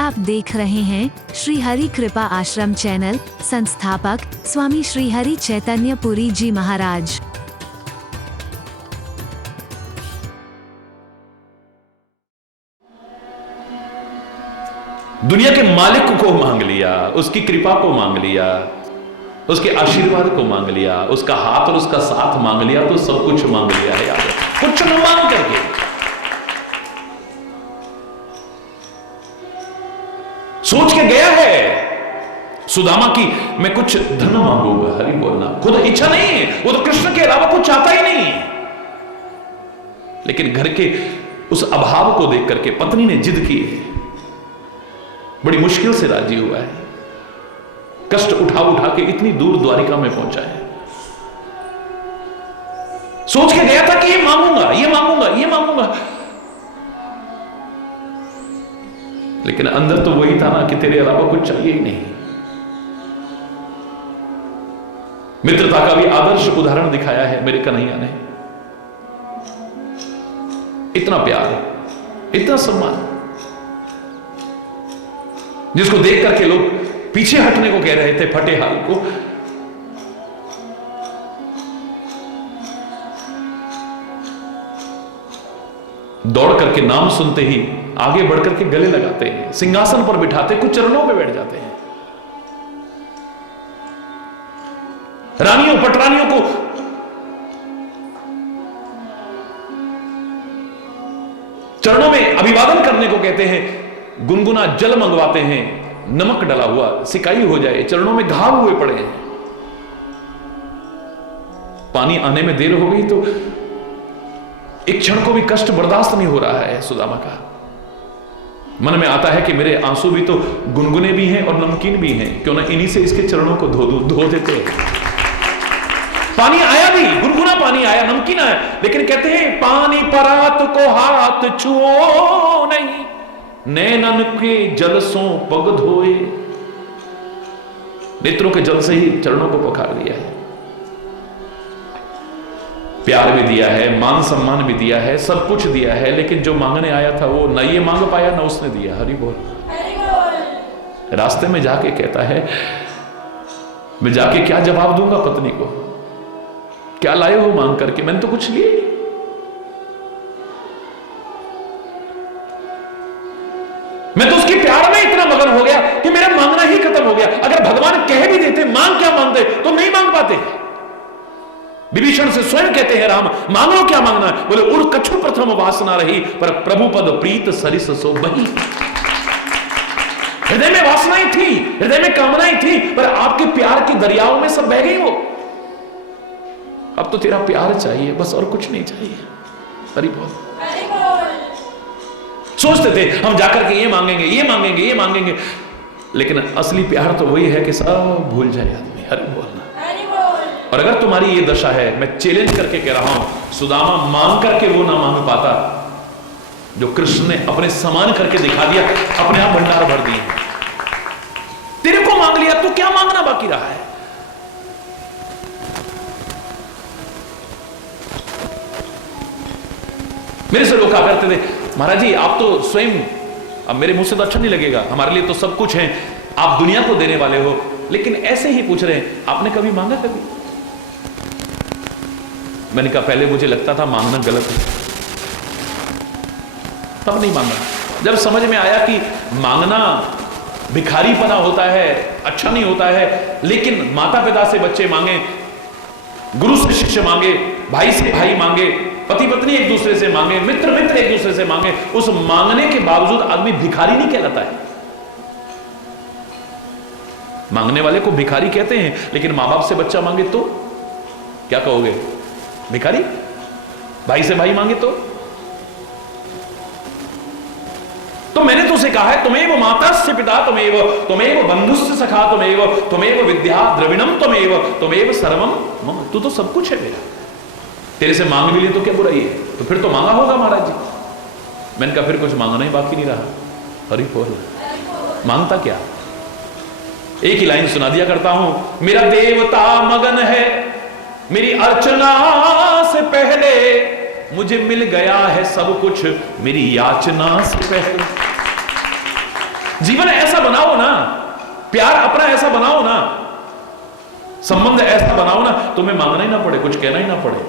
आप देख रहे हैं श्री हरि कृपा आश्रम चैनल। संस्थापक स्वामी श्री हरि चैतन्य पुरी जी महाराज। दुनिया के मालिक को मांग लिया, उसकी कृपा को मांग लिया, उसके आशीर्वाद को मांग लिया, उसका हाथ और उसका साथ मांग लिया, तो सब कुछ मांग लिया है। याद कुछ न मांग करके सोच के गया है सुदामा की मैं कुछ धन मांगूंगा। हरि बोलना खुद इच्छा नहीं है, वो तो कृष्ण के अलावा कुछ चाहता ही नहीं है। लेकिन घर के उस अभाव को देख करके पत्नी ने जिद की है, बड़ी मुश्किल से राजी हुआ है, कष्ट उठा उठा के इतनी दूर द्वारिका में पहुंचा है। सोच के गया था कि ये मांगूंगा, ये मांगूंगा, ये मांगूंगा, लेकिन अंदर तो वही था ना कि तेरे अलावा कुछ चाहिए ही नहीं। मित्रता का भी आदर्श उदाहरण दिखाया है मेरे कन्हैया ने। इतना प्यार, इतना सम्मान, जिसको देख करके लोग पीछे हटने को कह रहे थे, फटे हाल को, दौड़ करके नाम सुनते ही आगे बढ़कर के गले लगाते हैं, सिंहासन पर बिठाते, कुछ चरणों में बैठ जाते हैं। रानियों पटरानियों को चरणों में अभिवादन करने को कहते हैं, गुनगुना जल मंगवाते हैं, नमक डला हुआ सिकाई हो जाए, चरणों में घाव हुए पड़े हैं। पानी आने में देर हो गई तो एक क्षण को भी कष्ट बर्दाश्त नहीं हो रहा है सुदामा का। मन में आता है कि मेरे आंसू भी तो गुनगुने भी हैं और नमकीन भी हैं, क्यों ना इन्हीं से इसके चरणों को धो देते। पानी आया भी, गुनगुना पानी आया, नमकीन आया, लेकिन कहते हैं पानी परात को हाथ छुओ नहीं, नैनन के जल सो पग धोए। नेत्रों के जल से ही चरणों को पखार दिया है। प्यार भी दिया है, मान सम्मान भी दिया है, सब कुछ दिया है, लेकिन जो मांगने आया था वो ना ये मांग पाया ना उसने दिया। हरि बोल। रास्ते में जाके कहता है, मैं जाके क्या जवाब दूंगा पत्नी को, क्या लाए हो मांग करके, मैंने तो कुछ लिए। मैं तो उसके प्यार में इतना मगन हो गया कि मेरा मांगना ही खत्म हो गया। अगर भगवान कह भी देते मांग क्या मांगते, तो नहीं मांग पाते। विभीषण से स्वयं कहते हैं राम, मांगो क्या मांगना है? बोले उड़ कछु प्रथम वासना रही, पर प्रभु पद प्रीत सरिस सो बही। हृदय में वासनाएं थी, हृदय में कामनाएं थी, पर आपके प्यार की दरियाओं में सब बह गई वो। अब तो तेरा प्यार चाहिए बस, और कुछ नहीं चाहिए। हरि बोल। सोचते थे हम जाकर के ये मांगेंगे, ये मांगेंगे, ये मांगेंगे, लेकिन असली प्यार तो वही है कि सब भूल जाए आदमी। हरि बोलना। और अगर तुम्हारी ये दशा है, मैं चैलेंज करके कह रहा हूं, सुदामा मांग करके वो ना मांग पाता जो कृष्ण ने अपने समान करके दिखा दिया, अपने आप भंडार भर दिए। तेरे को मांग लिया तो क्या मांगना बाकी रहा है? मेरे से लोग कहा करते थे, महाराज जी आप तो स्वयं, अब मेरे मुंह से तो अच्छा नहीं लगेगा, हमारे लिए तो सब कुछ है, आप दुनिया को देने वाले हो, लेकिन ऐसे ही पूछ रहे हैं, आपने कभी मांगा? कभी? मैंने कहा पहले मुझे लगता था मांगना गलत है, तब नहीं मांगा। जब समझ में आया कि मांगना भिखारीपना होता है, अच्छा नहीं होता है, लेकिन माता पिता से बच्चे मांगे, गुरु से शिष्य मांगे, भाई से भाई मांगे, पति पत्नी एक दूसरे से मांगे, मित्र मित्र एक दूसरे से मांगे, उस मांगने के बावजूद आदमी भिखारी नहीं कहलाता है। मांगने वाले को भिखारी कहते हैं, लेकिन मां बाप से बच्चा मांगे तो क्या कहोगे? भिखारी। भाई से भाई मांगे तो मैंने तो उसे कहा है, तुम्हें मातास्य पिता तुम्हें बंधुस्य सखा तुम्हें विद्या द्रविणम तुम्हें सर्वम मम। तू तो सब कुछ है मेरा, तेरे से मांग भी लिए तो क्या बुराई है? तो फिर तो मांगा होगा महाराज जी। मैंने कहा फिर कुछ मांगना ही बाकी नहीं रहा। हरि बोल। मांगता क्या? एक ही लाइन सुना दिया करता हूं, मेरा देवता मगन है, मेरी अर्चना से पहले मुझे मिल गया है सब कुछ, मेरी याचना से पहले। जीवन ऐसा बनाओ ना, प्यार अपना ऐसा बनाओ ना, संबंध ऐसा बनाओ ना, तुम्हें मांगना ही ना पड़े, कुछ कहना ही ना पड़े,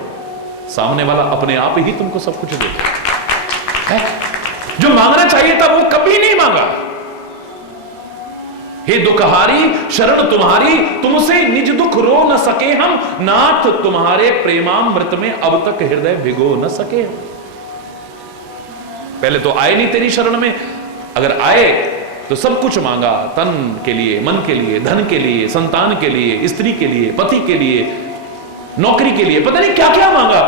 सामने वाला अपने आप ही तुमको सब कुछ देता है। जो मांगना चाहिए था वो कभी नहीं मांगा। हे दुखहारी शरण तुम्हारी, तुमसे निज दुख रो न सके हम, नाथ तुम्हारे प्रेमामृत में अब तक हृदय भिगो न सके। पहले तो आए नहीं तेरी शरण में, अगर आए तो सब कुछ मांगा, तन के लिए, मन के लिए, धन के लिए, संतान के लिए, स्त्री के लिए, पति के लिए, नौकरी के लिए, पता नहीं क्या क्या मांगा।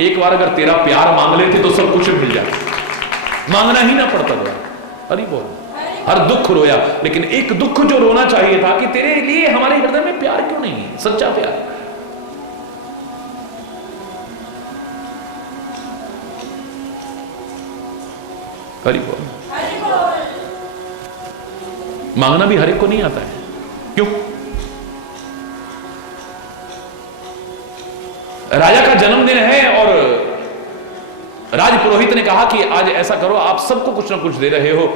एक बार अगर तेरा प्यार मांग लेते तो सब कुछ मिल जाता, मांगना ही ना पड़ता था। अरे बोल, हर दुख रोया, लेकिन एक दुख जो रोना चाहिए था कि तेरे लिए हमारे हृदय में प्यार क्यों नहीं है, सच्चा प्यार। हरि बोल। मांगना भी हर एक को नहीं आता है, क्यों? राजा का जन्मदिन है और राज पुरोहित ने कहा कि आज ऐसा करो, आप सबको कुछ ना कुछ दे रहे हो,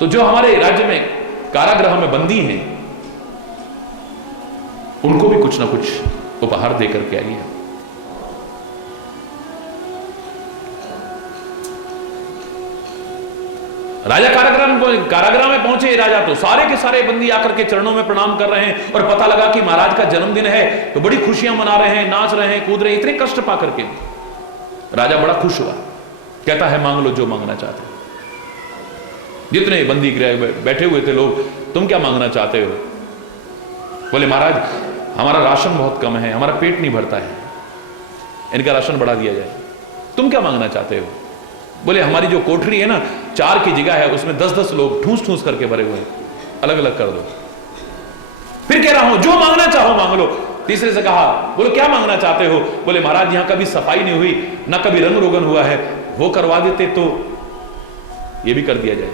तो जो हमारे राज्य में कारागृह में बंदी हैं उनको भी कुछ ना कुछ उपहार देकर के आइए। राजा कारागृह में पहुंचे। राजा तो सारे के सारे बंदी आकर के चरणों में प्रणाम कर रहे हैं और पता लगा कि महाराज का जन्मदिन है, तो बड़ी खुशियां मना रहे हैं, नाच रहे हैं, कूद रहे हैं, इतने कष्ट पा करके राजा बड़ा खुश हुआ। कहता है मांग लो जो मांगना चाहते हो। जितने बंदी गृह बैठे हुए थे लोग, तुम क्या मांगना चाहते हो? बोले महाराज हमारा राशन बहुत कम है, हमारा पेट नहीं भरता है, इनका राशन बढ़ा दिया जाए। तुम क्या मांगना चाहते हो? बोले हमारी जो कोठरी है ना, 4 की जगह है, उसमें 10-10 लोग ठूस ठूस करके भरे हुए, अलग अलग कर दो। फिर कह रहा हूं जो मांगना चाहो मांग लो। तीसरे से कहा, बोलो क्या मांगना चाहते हो? बोले महाराज यहां कभी सफाई नहीं हुई, ना कभी रंग रोगन हुआ है, वो करवा देते तो ये भी कर दिया जाए।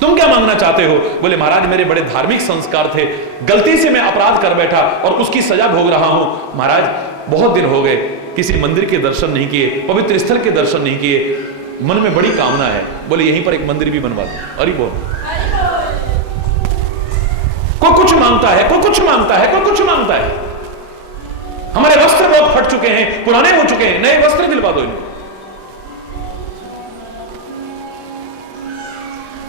तुम क्या मांगना चाहते हो? बोले महाराज मेरे बड़े धार्मिक संस्कार थे, गलती से मैं अपराध कर बैठा और उसकी सजा भोग रहा हूं। महाराज बहुत दिन हो गए किसी मंदिर के दर्शन नहीं किए, पवित्र स्थल के दर्शन नहीं किए, मन में बड़ी कामना है। बोले यहीं पर एक मंदिर भी बनवा दो। अरे बोल, कोई कुछ मांगता है, कोई कुछ मांगता है, कोई कुछ मांगता है। हमारे वस्त्र बहुत फट चुके हैं, पुराने हो चुके हैं, नए वस्त्र दिलवा दो इनको।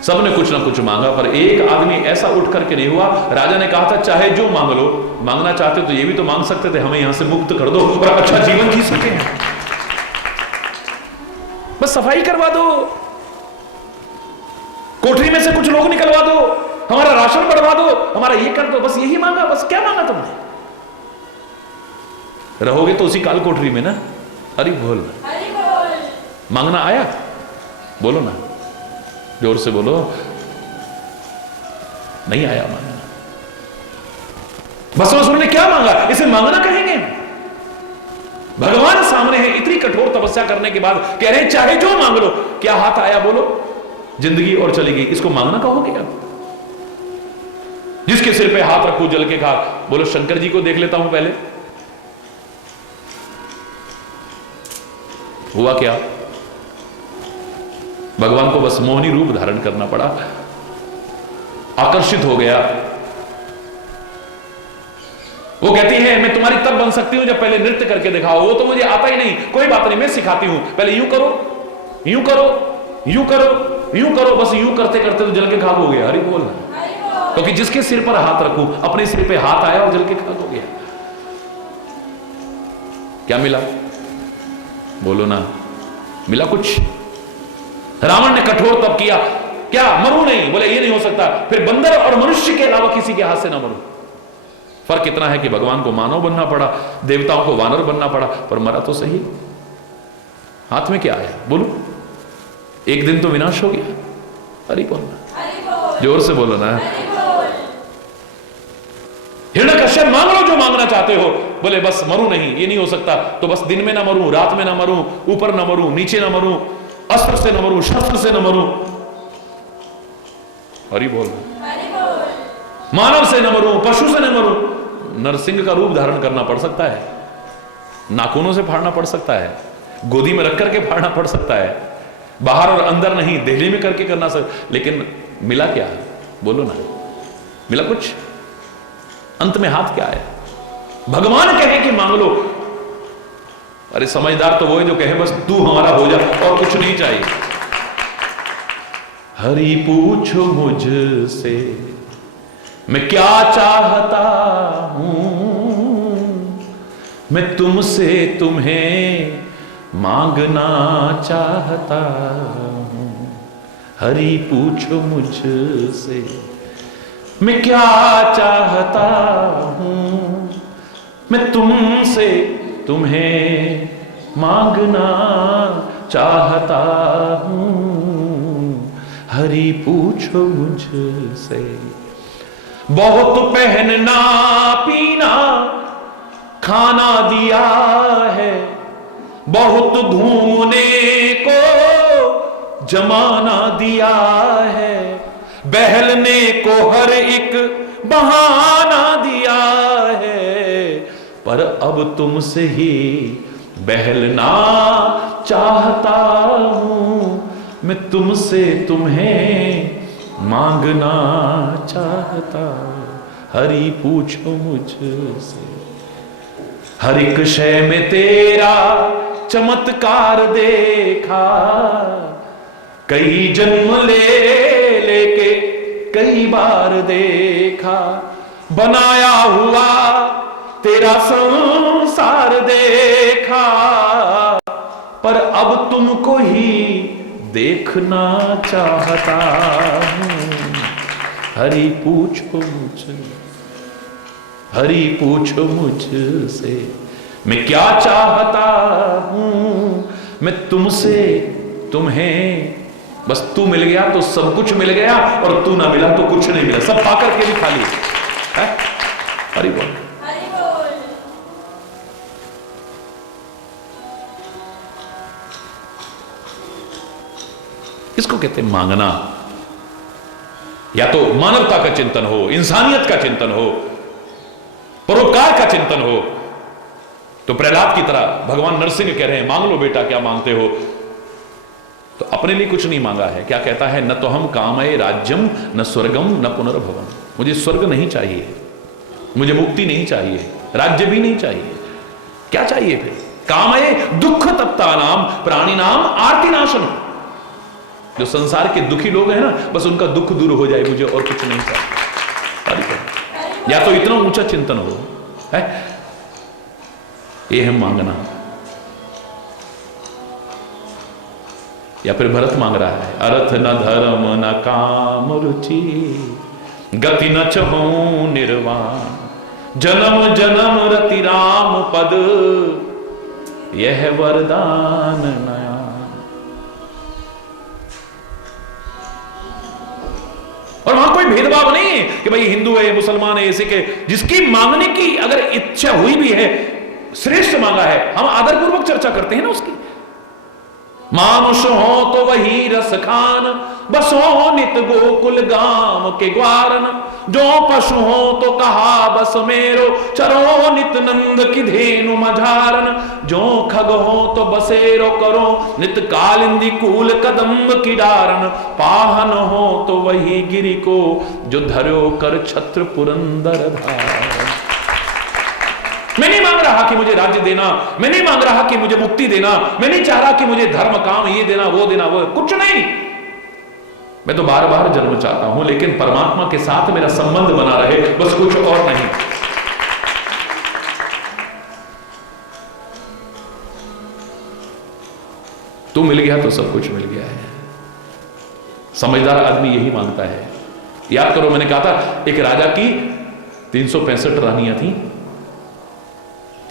सबने कुछ ना कुछ मांगा, पर एक आदमी ऐसा उठ करके नहीं हुआ। राजा ने कहा था चाहे जो मांग लो, मांगना चाहते तो ये भी तो मांग सकते थे, हमें यहां से मुक्त कर दो और अच्छा जीवन जी सके, बस सफाई करवा दो, कोठरी में से कुछ लोग निकलवा दो, हमारा राशन बढ़वा दो, हमारा ये कर दो, बस यही मांगा। बस क्या मांगा तुमने? रहोगे तो उसी काल कोठरी में ना। अरे बोल, मांगना आया? बोलो ना, जोर से बोलो। नहीं आया मांगना। भस्मासुर ने क्या मांगा? इसे मांगना कहेंगे? भगवान सामने है, इतनी कठोर तपस्या करने के बाद कह रहे हैं चाहे जो मांग लो। क्या हाथ आया? बोलो, जिंदगी और चली गई, इसको मांगना कहोगे आप? जिसके सिर पे हाथ रखो जल के खा। बोलो शंकर जी को देख लेता हूं पहले। हुआ क्या? भगवान को बस मोहनी रूप धारण करना पड़ा, आकर्षित हो गया। वो कहती है मैं तुम्हारी तब बन सकती हूं जब पहले नृत्य करके दिखाओ। वो तो मुझे आता ही नहीं, कोई बात नहीं, मैं सिखाती हूं, पहले यूं करो, यूं करो, यूं करो, यूं करो। बस यूं करते करते तो जल के खाक हो गया। हरि बोल। क्योंकि जिसके सिर पर हाथ रखूं, अपने सिर पे हाथ आया और जल के खाक हो गया। क्या मिला? बोलो ना, मिला कुछ? रावण ने कठोर तप किया, क्या मरू नहीं? बोले ये नहीं हो सकता। फिर बंदर और मनुष्य के अलावा किसी के हाथ से ना मरू। फर्क इतना है कि भगवान को मानव बनना पड़ा, देवताओं को वानर बनना पड़ा, पर मरा तो सही। हाथ में क्या आया? बोलो, एक दिन तो विनाश हो गया। अरे बोलना, जोर से बोलो ना। हिरण्यकश्यप मांग लो जो मांगना चाहते हो। बोले बस मरू नहीं, ये नहीं हो सकता, तो बस दिन में ना मरूं, रात में ना मरूं, ऊपर ना मरूं, नीचे ना मरूं, अस्त्र से न मरूं, शस्त्र से न मरूं। हरि बोल। मानव से न मरूं, पशु से न मरूं। नरसिंह का रूप धारण करना पड़ सकता है, नाखूनों से फाड़ना पड़ सकता है, गोदी में रख करके फाड़ना पड़ सकता है, बाहर और अंदर नहीं, दिल्ली में करके करना सर, लेकिन मिला क्या? बोलो ना, मिला कुछ? अंत में हाथ क्या है? भगवान कहे कि मांग लो। अरे समझदार तो वो है जो कहे बस तू हमारा हो जा और कुछ नहीं चाहिए। हरि पूछो मुझसे मैं क्या चाहता हूं, मैं तुमसे तुम्हें मांगना चाहता हूं। हरि पूछो मुझसे मैं क्या चाहता हूं, मैं तुमसे तुम्हें मांगना चाहता हूं। हरि पूछो मुझसे। बहुत पहनना पीना खाना दिया है, बहुत घूमने को जमाना दिया है, बहलने को हर एक बहाना दिया है, पर अब तुमसे ही बहलना चाहता हूं, मैं तुमसे तुम्हें मांगना चाहता। हरि पूछो मुझसे। हर एक शय में तेरा चमत्कार देखा, कई जन्म लेके कई बार देखा, बनाया हुआ तेरा संसार देखा, पर अब तुमको ही देखना चाहता हूं। हरि पूछो मुझसे, हरि पूछो मुझसे मैं क्या चाहता हूं, मैं तुमसे तुम्हें। बस तू मिल गया तो सब कुछ मिल गया, और तू ना मिला तो कुछ नहीं मिला, सब पाकर के भी खाली है। हरि बोल। इसको कहते हैं मांगना। या तो मानवता का चिंतन हो, इंसानियत का चिंतन हो, परोपकार का चिंतन हो। तो प्रहलाद की तरह भगवान नरसिंह कह रहे हैं मांग लो बेटा क्या मांगते हो। तो अपने लिए कुछ नहीं मांगा है। क्या कहता है? न तो हम कामये राज्यम न स्वर्गम न पुनर्भवम। मुझे स्वर्ग नहीं चाहिए, मुझे मुक्ति नहीं चाहिए, राज्य भी नहीं चाहिए। क्या चाहिए फिर? कामये दुख तप्ता नाम प्राणी नाम आरती नाशन। जो संसार के दुखी लोग हैं ना, बस उनका दुख दूर हो जाए, मुझे और कुछ नहीं चाहिए। या तो इतना ऊंचा चिंतन हो है, ये है मांगना। या फिर भरत मांग रहा है अर्थ न धर्म न काम रुचि, गति न चहु निर्वाण, जन्म जन्म रति राम पद, यह वरदान नया। और वहां कोई भेदभाव नहीं है कि भाई हिंदू है मुसलमान है, ऐसे के जिसकी मांगने की अगर इच्छा हुई भी है, श्रेष्ठ मांगा है, हम आदरपूर्वक चर्चा करते हैं ना उसकी। मानुष हो तो वही रस खान, बसो नित गोकुल गाम के ग्वारन, जो पशु हो तो कहा बस मेरो, चरो नित नंद की धेनु मझारन, जो खग हो तो बसेरो करो, नित कालिंदी कूल कदम्ब की डारन, पाहन हो तो वही गिरि को, जो धर्यो कर छत्र पुरंदर धार। मैं नहीं मांग रहा कि मुझे राज्य देना, मैं नहीं मांग रहा कि मुझे मुक्ति देना, मैं नहीं चाह रहा कि मुझे धर्म काम ये देना वो देना, वो कुछ नहीं। मैं तो बार बार जन्म चाहता हूं, लेकिन परमात्मा के साथ मेरा संबंध बना रहे, बस कुछ और नहीं। तू मिल गया तो सब कुछ मिल गया है। समझदार आदमी यही मांगता है। याद करो मैंने कहा था एक राजा की 365 रानियां थी।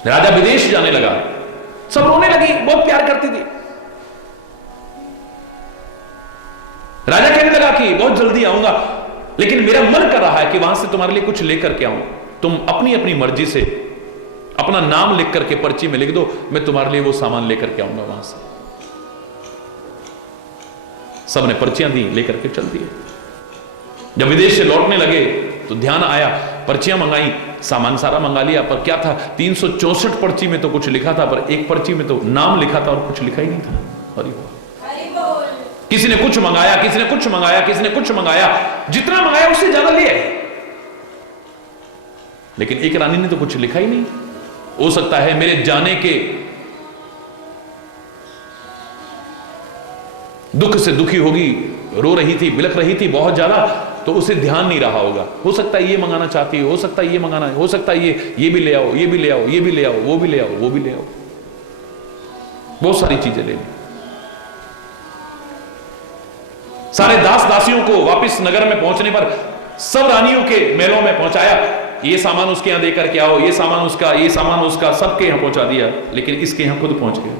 राजा विदेश जाने लगा, सब रोने लगी, बहुत प्यार करती थी। राजा कहने लगा कि बहुत जल्दी आऊंगा, लेकिन मेरा मन कर रहा है कि वहां से तुम्हारे लिए कुछ लेकर के आऊं। तुम अपनी अपनी मर्जी से अपना नाम लिख करके पर्ची में लिख दो, मैं तुम्हारे लिए वो सामान लेकर के आऊंगा वहां से। सबने पर्चियां दी, लेकर के चल दिए। जब विदेश से लौटने लगे तो ध्यान आया, पर्चियां मंगाई, सामान सारा मंगा लिया, पर क्या था 364 पर्ची में तो कुछ लिखा था, पर एक पर्ची में तो नाम लिखा था और कुछ लिखा ही नहीं था। हरि बोल। किसी ने कुछ मंगाया, किसी ने कुछ मंगाया, किसी ने कुछ मंगाया, जितना मंगाया उससे ज्यादा ले आए। लेकिन एक रानी ने तो कुछ लिखा ही नहीं। हो सकता है मेरे जाने के दुख से दुखी होगी, रो रही थी, बिलख रही थी बहुत ज्यादा, तो उसे ध्यान नहीं रहा होगा। हो सकता है ये मंगाना चाहती है, हो सकता है ये मंगाना, हो सकता है ये भी ले आओ, ये भी ले आओ, ये भी ले आओ, वो भी ले आओ, वो भी ले आओ, बहुत सारी चीजें ले ली। सारे दास दासियों को वापस नगर में पहुंचने पर सब रानियों के महलों में पहुंचाया। ये सामान उसके यहां देकर के आओ, ये सामान उसका, ये सामान उसका, सबके यहां पहुंचा दिया, लेकिन इसके यहां खुद पहुंच गए।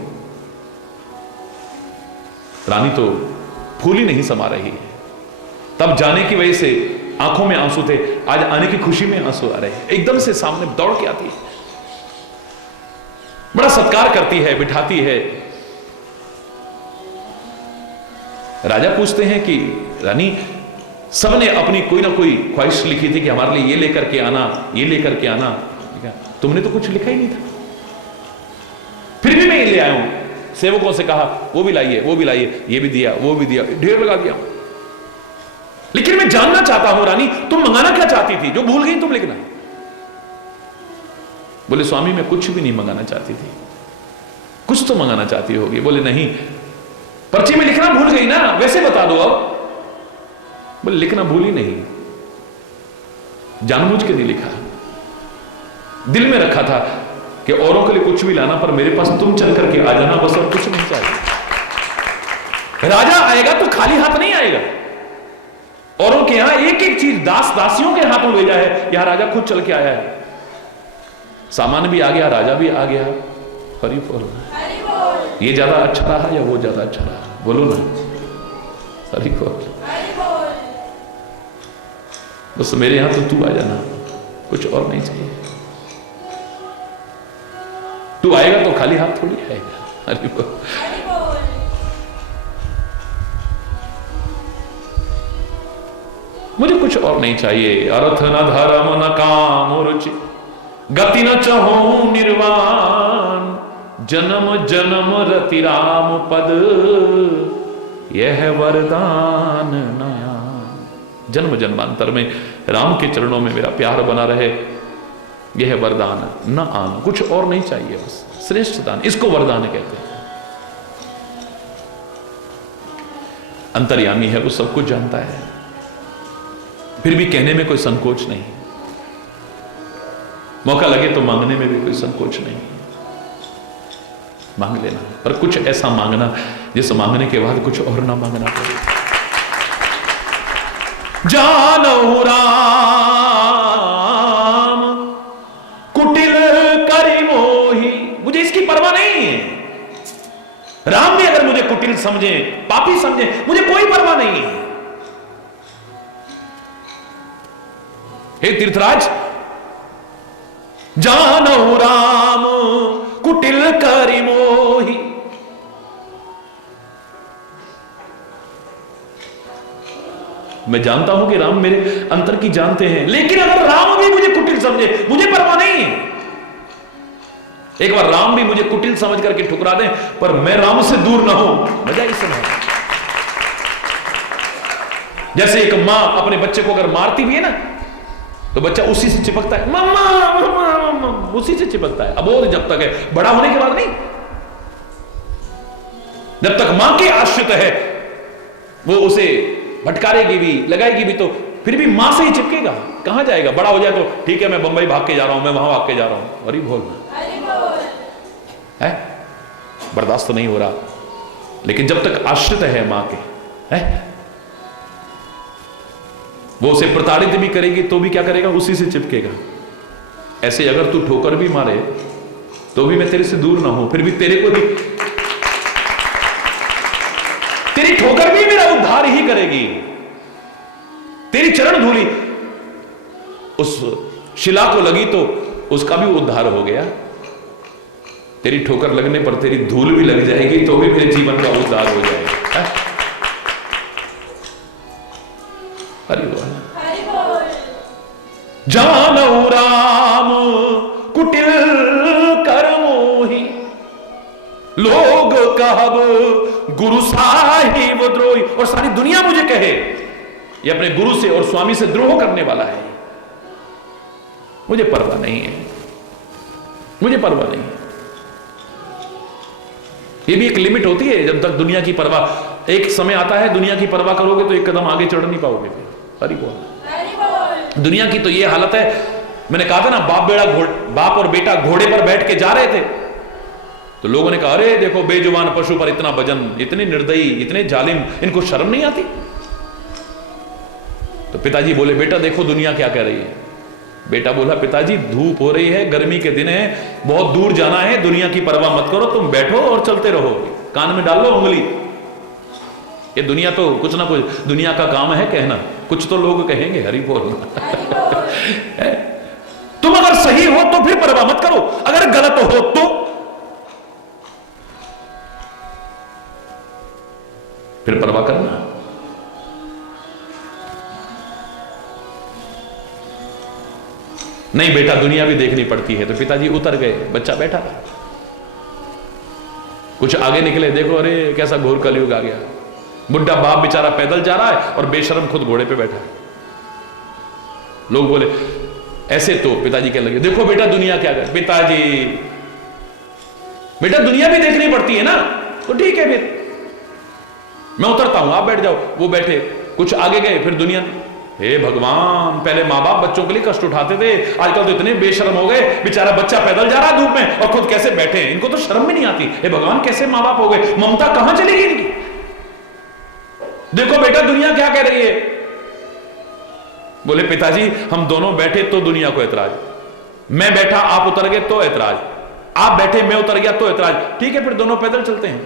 रानी तो फूल ही नहीं समा रही है। तब जाने की वजह से आंखों में आंसू थे, आज आने की खुशी में आंसू आ रहे हैं। एकदम से सामने दौड़ के आती है, बड़ा सत्कार करती है, बिठाती है। राजा पूछते हैं कि रानी, सबने अपनी कोई ना कोई ख्वाहिश लिखी थी कि हमारे लिए ये लेकर के आना, ये लेकर के आना, तुमने तो कुछ लिखा ही नहीं था, फिर भी मैं ये ले आया हूं। सेवकों से कहा वो भी लाइए, वो भी लाइए, ये भी दिया, वो भी दिया, ढेर लगा दिया। लेकिन मैं जानना चाहता हूं रानी, तुम मंगाना क्या चाहती थी जो भूल गई तुम लिखना? बोले स्वामी मैं कुछ भी नहीं मंगाना चाहती थी। कुछ तो मंगाना चाहती होगी। बोले नहीं, पर्ची में लिखना भूल गई ना, वैसे बता दो अब। बोले लिखना भूली नहीं, जानबूझ के नहीं लिखा, दिल में रखा था कि औरों के लिए कुछ भी लाना, पर मेरे पास तुम चल करके आ जाना, बस और कुछ नहीं चाहिए। राजा आएगा तो खाली हाथ नहीं आएगा। औरों के यहां एक एक चीज दास दासियों के हाथों भेजा है, यहां राजा खुद चल के आया है। सामान भी आ गया, राजा भी आ गया। हरि बोल। ये ज्यादा अच्छा रहा या वो ज्यादा अच्छा रहा? बोलो ना। हरि बोल। बस मेरे यहां तो तू आ जाना, कुछ और नहीं चाहिए। तू आएगा तो खाली हाथ थोड़ी आएगा। हरि बोल। मुझे कुछ और नहीं चाहिए। अर्थ न धर्म न काम रुचि, गति न चाहूं निर्वाण, जन्म जन्म रति राम पद, यह वरदान नया। जन्म जन्मांतर में राम के चरणों में मेरा प्यार बना रहे, यह वरदान न आन। कुछ और नहीं चाहिए, बस श्रेष्ठ दान, इसको वरदान कहते हैं। अंतर्यामी है, वो सब कुछ जानता है, फिर भी कहने में कोई संकोच नहीं। मौका लगे तो मांगने में भी कोई संकोच नहीं। मांग लेना, पर कुछ ऐसा मांगना जिस मांगने के बाद कुछ और ना मांगना पड़े। जानहु राम कुटिल करि मोही, मुझे इसकी परवाह नहीं है। राम भी अगर मुझे कुटिल समझे, पापी समझे, मुझे कोई परवाह नहीं है। हे तीर्थराज, जानहु राम कुटिल करि मोही, मैं जानता हूं कि राम मेरे अंतर की जानते हैं, लेकिन अगर राम भी मुझे कुटिल समझे, मुझे परवाह नहीं है। एक बार राम भी मुझे कुटिल समझ करके ठुकरा दें, पर मैं राम से दूर ना हूं, मजा इससे ना। जैसे एक मां अपने बच्चे को अगर मारती भी है ना, तो बच्चा उसी से चिपकता है, मम्मा मम्मा मम्मा, उसी से चिपकता है। अबोध जब तक है, बड़ा होने के बाद नहीं। जब तक मां के आश्रित है, वो उसे भटकारेगी भी, लगाएगी भी, तो फिर भी मां से ही चिपकेगा। कहां जाएगा? बड़ा हो जाए तो ठीक है, मैं बंबई भाग के जा रहा हूं, मैं वहां भाग के जा रहा हूं, हरि बोल है, बर्दाश्त तो नहीं हो रहा। लेकिन जब तक आश्रित है मां के, है, वो उसे प्रताड़ित भी करेगी तो भी क्या करेगा? उसी से चिपकेगा। ऐसे अगर तू ठोकर भी मारे तो भी मैं तेरे से दूर ना हूं, फिर भी तेरे को भी, तेरी ठोकर भी मेरा उद्धार ही करेगी। तेरी चरण धूली उस शिला को लगी तो उसका भी उद्धार हो गया। तेरी ठोकर लगने पर तेरी धूल भी लग जाएगी तो भी मेरे जीवन का उद्धार हो जाएगा। हरि बोल। जानहु राम कुटिल कर मोही, लोग कहब गुरु साहिब वो द्रोही, और सारी दुनिया मुझे कहे ये अपने गुरु से और स्वामी से द्रोह करने वाला है, मुझे परवाह नहीं है, मुझे परवाह नहीं है। ये भी एक लिमिट होती है, जब तक दुनिया की परवाह, एक समय आता है दुनिया की परवाह करोगे तो एक कदम आगे चढ़ नहीं पाओगे फिर। हरि बोल। दुनिया की तो ये हालत है, मैंने कहा था ना, बाप और बेटा घोड़े पर बैठ के जा रहे थे, तो लोगों ने कहा अरे देखो बेजुबान पशु पर इतना वजन, इतने निर्दयी, इतने जालिम, इनको शर्म नहीं आती। तो पिताजी बोले बेटा देखो दुनिया क्या कह रही है। बेटा बोला पिताजी धूप हो रही है, गर्मी के दिन है, बहुत दूर जाना है, दुनिया की परवाह मत करो, तुम बैठो और चलते रहो, कान में डाल लो उंगली। ये दुनिया तो कुछ ना कुछ, दुनिया का काम है कहना, कुछ तो लोग कहेंगे। हरि बोल। तुम अगर सही हो तो फिर परवाह मत करो, अगर गलत हो तो फिर परवाह करना। नहीं बेटा दुनिया भी देखनी पड़ती है। तो पिताजी उतर गए, बच्चा बैठा था। कुछ आगे निकले, देखो अरे कैसा घोर कलयुग आ गया, बुढ़ा बाप बेचारा पैदल जा रहा है और बेशर्म खुद घोड़े पे बैठा है। लोग बोले ऐसे, तो पिताजी कहने लगे देखो बेटा दुनिया क्या कर। पिताजी बेटा दुनिया भी देखनी पड़ती है ना, तो ठीक है फिर मैं उतरता हूं, आप बैठ जाओ। वो बैठे, कुछ आगे गए, फिर दुनिया, हे भगवान, पहले माँ बाप बच्चों के लिए कष्ट उठाते थे, आजकल तो इतने बेशर्म हो गए, बेचारा बच्चा पैदल जा रहा है धूप में और खुद कैसे बैठे हैं, इनको तो शर्म भी नहीं आती। हे भगवान कैसे माँ बाप हो गए, ममता कहां चली गई इनकी। देखो बेटा दुनिया क्या कह रही है। बोले पिताजी हम दोनों बैठे तो दुनिया को ऐतराज, मैं बैठा आप उतर गए तो ऐतराज, आप बैठे मैं उतर गया तो ऐतराज। ठीक है फिर दोनों पैदल चलते हैं।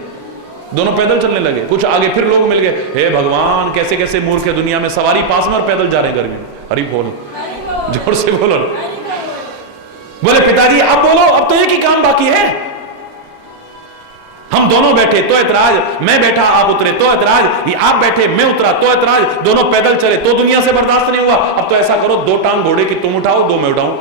दोनों पैदल चलने लगे, कुछ आगे फिर लोग मिल गए, हे भगवान कैसे कैसे मूर्ख है दुनिया में, सवारी पास में और पैदल जा रहे हैं गर्मी में। हरि बोल, जोर से बोलो। बोले पिताजी आप बोलो, अब तो एक ही काम बाकी है। हम दोनों बैठे तो ऐतराज, मैं बैठा आप उतरे तो ऐतराज, आप बैठे मैं उतरा तो ऐतराज, दोनों पैदल चले तो दुनिया से बर्दाश्त नहीं हुआ। अब तो ऐसा करो, दो टांग घोड़े की तुम उठाओ, दो मैं उठाऊं।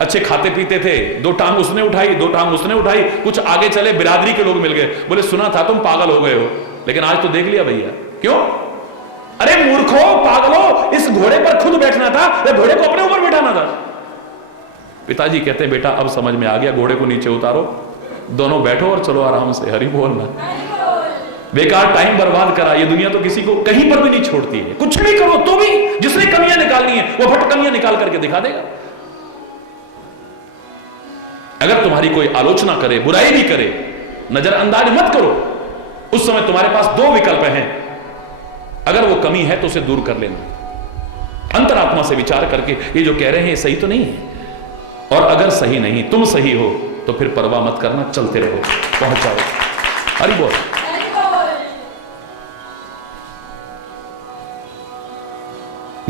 अच्छे खाते पीते थे, दो टांग उसने उठाई, दो टांग उसने उठाई। कुछ आगे चले, बिरादरी के लोग मिल गए, बोले सुना था तुम पागल हो गए हो, लेकिन आज तो देख लिया भैया। क्यों? अरे मूर्खो, पागलो, इस घोड़े पर खुद बैठना था या घोड़े को अपने ऊपर बैठाना था। पिताजी कहते हैं बेटा अब समझ में आ गया, घोड़े को नीचे उतारो, दोनों बैठो और चलो आराम से। हरि बोलना, बेकार टाइम बर्बाद करा। ये दुनिया तो किसी को कहीं पर भी नहीं छोड़ती है, कुछ भी करो तो भी जिसने कमियां निकालनी है वो फट कमियां निकाल करके दिखा देगा। अगर तुम्हारी कोई आलोचना करे, बुराई भी करे, नजरअंदाज मत करो। उस समय तुम्हारे पास दो विकल्प हैं, अगर वो कमी है तो उसे दूर कर लेना, अंतरात्मा से विचार करके ये जो कह रहे हैं ये सही तो नहीं है, और अगर सही नहीं, तुम सही हो तो फिर परवाह मत करना, चलते रहो, पहुंच जाओ। हरि बोल।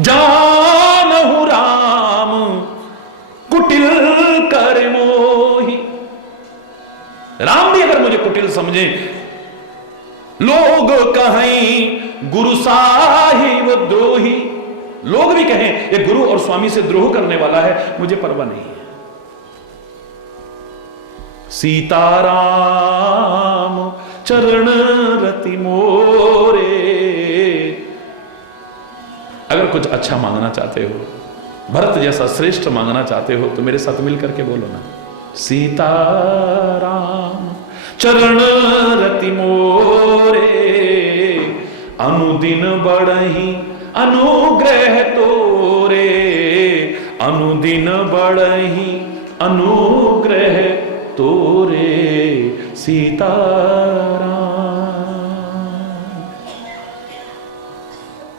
जानहु राम कुटिल कर मोही। राम भी अगर मुझे कुटिल समझे, लोग कहें गुरु साहिब द्रोही, लोग भी कहें ये गुरु और स्वामी से द्रोह करने वाला है, मुझे परवाह नहीं है। सीताराम चरण रति मोरे। अगर कुछ अच्छा मांगना चाहते हो, भरत जैसा श्रेष्ठ मांगना चाहते हो, तो मेरे साथ मिल करके बोलो ना, सीताराम चरण रति मोरे, अनुदिन बढ़ही अनुग्रह तोरे, अनुदिन बढ़ही अनुग्रह तोरे, सीताराम।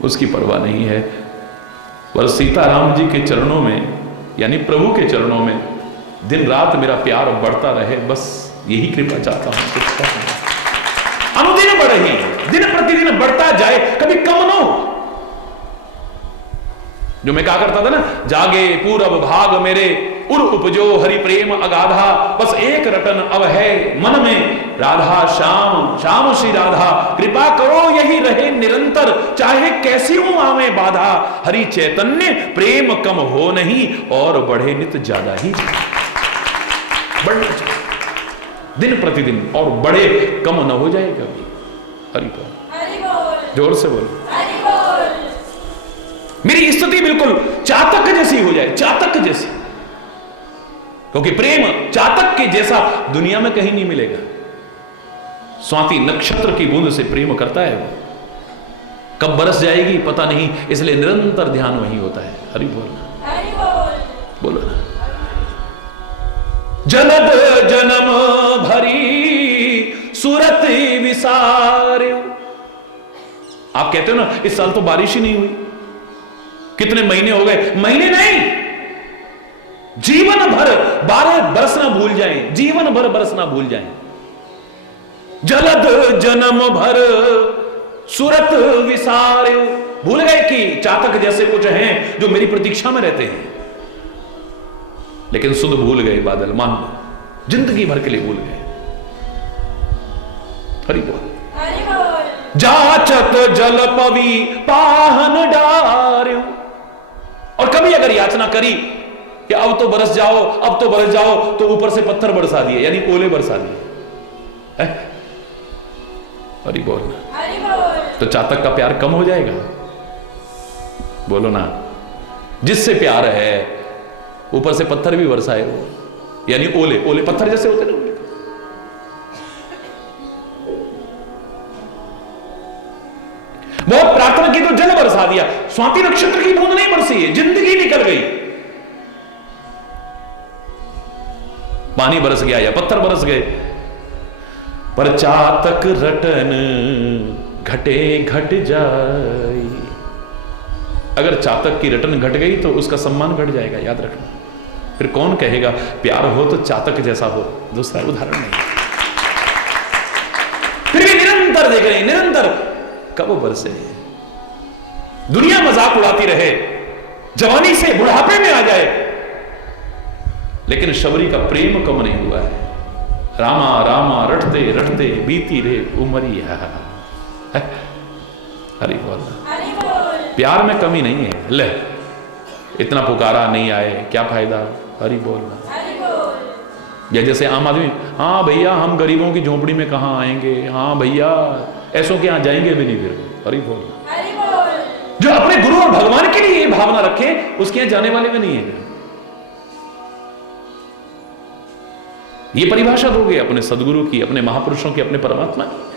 उसकी परवाह नहीं है, पर सीताराम जी के चरणों में, यानी प्रभु के चरणों में दिन रात मेरा प्यार बढ़ता रहे, बस यही कृपा चाहता हूं। अनुदिन बढ़ही, दिन प्रतिदिन बढ़ता जाए, कभी कम न हो। जो मैं कहा करता था ना, जागे पूरब भाग मेरे उर उपजो हरि प्रेम अगाधा, बस एक रटन अब है मन में राधा श्याम, श्याम श्री राधा, कृपा करो यही रहे निरंतर, चाहे कैसी हूं आवे बाधा, हरि चैतन्य प्रेम कम हो नहीं और बढ़े नित ज्यादा ही, बढ़ना चाहिए दिन प्रतिदिन और बड़े, कम न हो जाए कभी। हरि बोल। जोर से बोलो। मेरी स्थिति बिल्कुल चातक जैसी हो जाए, चातक जैसी, क्योंकि प्रेम चातक के जैसा दुनिया में कहीं नहीं मिलेगा। स्वाति नक्षत्र की बूंद से प्रेम करता है वो, कब बरस जाएगी पता नहीं, इसलिए निरंतर ध्यान वही होता है। हरि बोलना, बोलो ना। जलद जन्म भरी सूरत विसारे। आप कहते हो ना इस साल तो बारिश ही नहीं हुई, कितने महीने हो गए, महीने नहीं, जीवन भर 12 बरसना भूल जाएं, जीवन भर बरसना भूल जाएं। जलद जन्म भर सूरत विसारे। भूल गए कि चातक जैसे कुछ हैं जो मेरी प्रतीक्षा में रहते हैं, लेकिन सुध भूल गए बादल, मान लो जिंदगी भर के लिए भूल गए। हरि बोल। जाचत जल पवी पाहन डार्यो। और कभी अगर याचना करी कि अब तो बरस जाओ, अब तो बरस जाओ, तो ऊपर से पत्थर बरसा दिए, यानी ओले बरसा दिए। हरि बोल। तो चातक का प्यार कम हो जाएगा? बोलो ना। जिससे प्यार है ऊपर से पत्थर भी बरसाए वो, यानी ओले, ओले पत्थर जैसे होते ना। बहुत प्रार्थना की तो जल बरसा दिया, स्वाति नक्षत्र की बूंद नहीं बरसी है, जिंदगी निकल गई। पानी बरस गया या पत्थर बरस गए, पर चातक रटन घटे घट जाए। अगर चातक की रटन घट गई तो उसका सम्मान घट जाएगा, याद रखना। फिर कौन कहेगा प्यार हो तो चातक जैसा हो? दूसरा उदाहरण नहीं। फिर भी निरंतर देख रहे हैं, निरंतर कब बरसे। दुनिया मजाक उड़ाती रहे, जवानी से बुढ़ापे में आ जाए, लेकिन शबरी का प्रेम कम नहीं हुआ है। रामा रामा रटते रटते बीती रे उमरिया। हरि बोल। प्यार में कमी नहीं है। ले इतना पुकारा नहीं आए, क्या फायदा? हरि बोलना। या जैसे आम आदमी, हाँ भैया हम गरीबों की झोपड़ी में कहां आएंगे, हाँ भैया ऐसों के यहां जाएंगे भी नहीं। फिर हरि बोलना। जो अपने गुरु और भगवान के लिए ये भावना रखे उसके यहां जाने वाले में नहीं है। ये परिभाषा दोगे अपने सदगुरु की, अपने महापुरुषों की, अपने परमात्मा की?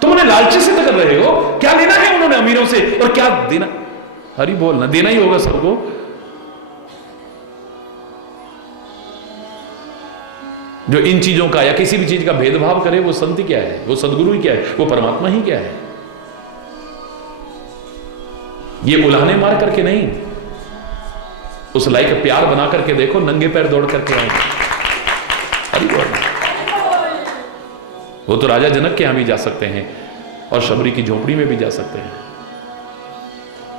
तुम उन्हें लालची से कर रहे हो, क्या लेना है उन्होंने अमीरों से और क्या देना? हरि बोलना। देना ही होगा सबको। जो इन चीजों का या किसी भी चीज का भेदभाव करे वो संत क्या है, वो सदगुरु ही क्या है, वो परमात्मा ही क्या है। ये उलाहने मार करके नहीं, उस लायक प्यार बना करके देखो, नंगे पैर दौड़ करके आए। हरि बोल। वो तो राजा जनक के यहां भी जा सकते हैं और शबरी की झोपड़ी में भी जा सकते हैं,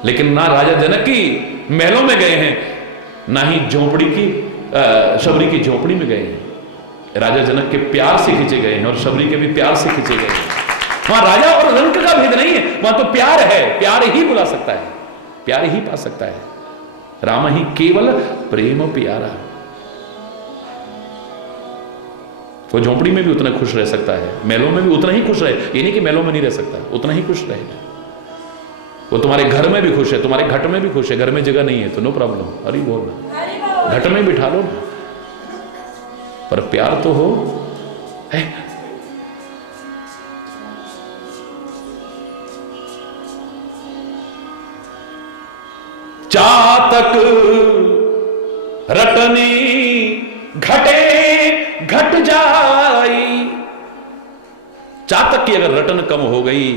लेकिन ना राजा जनक की महलों में गए हैं, ना ही झोपड़ी की शबरी की झोपड़ी में गए हैं। राजा जनक के प्यार से खींचे गए हैं और शबरी के भी प्यार से खींचे गए हैं। वहां राजा और रंग का भेद नहीं है, वहां तो प्यार है, प्यार ही बुला सकता है, प्यार ही पा सकता है। राम ही केवल प्रेम प्यारा। वो झोपड़ी में भी उतना खुश रह सकता है, महलों में भी उतना ही खुश रहे। ये नहीं कि महलों में नहीं रह सकता, उतना ही खुश रहेगा। वो तुम्हारे घर में भी खुश है, तुम्हारे घट में भी खुश है, घर में जगह नहीं है तो नो प्रॉब्लम। हरि बोल। घट में बिठा लो ना, पर प्यार तो हो है। चातक रटनी घटे घट जाई। चातक की अगर रटन कम हो गई,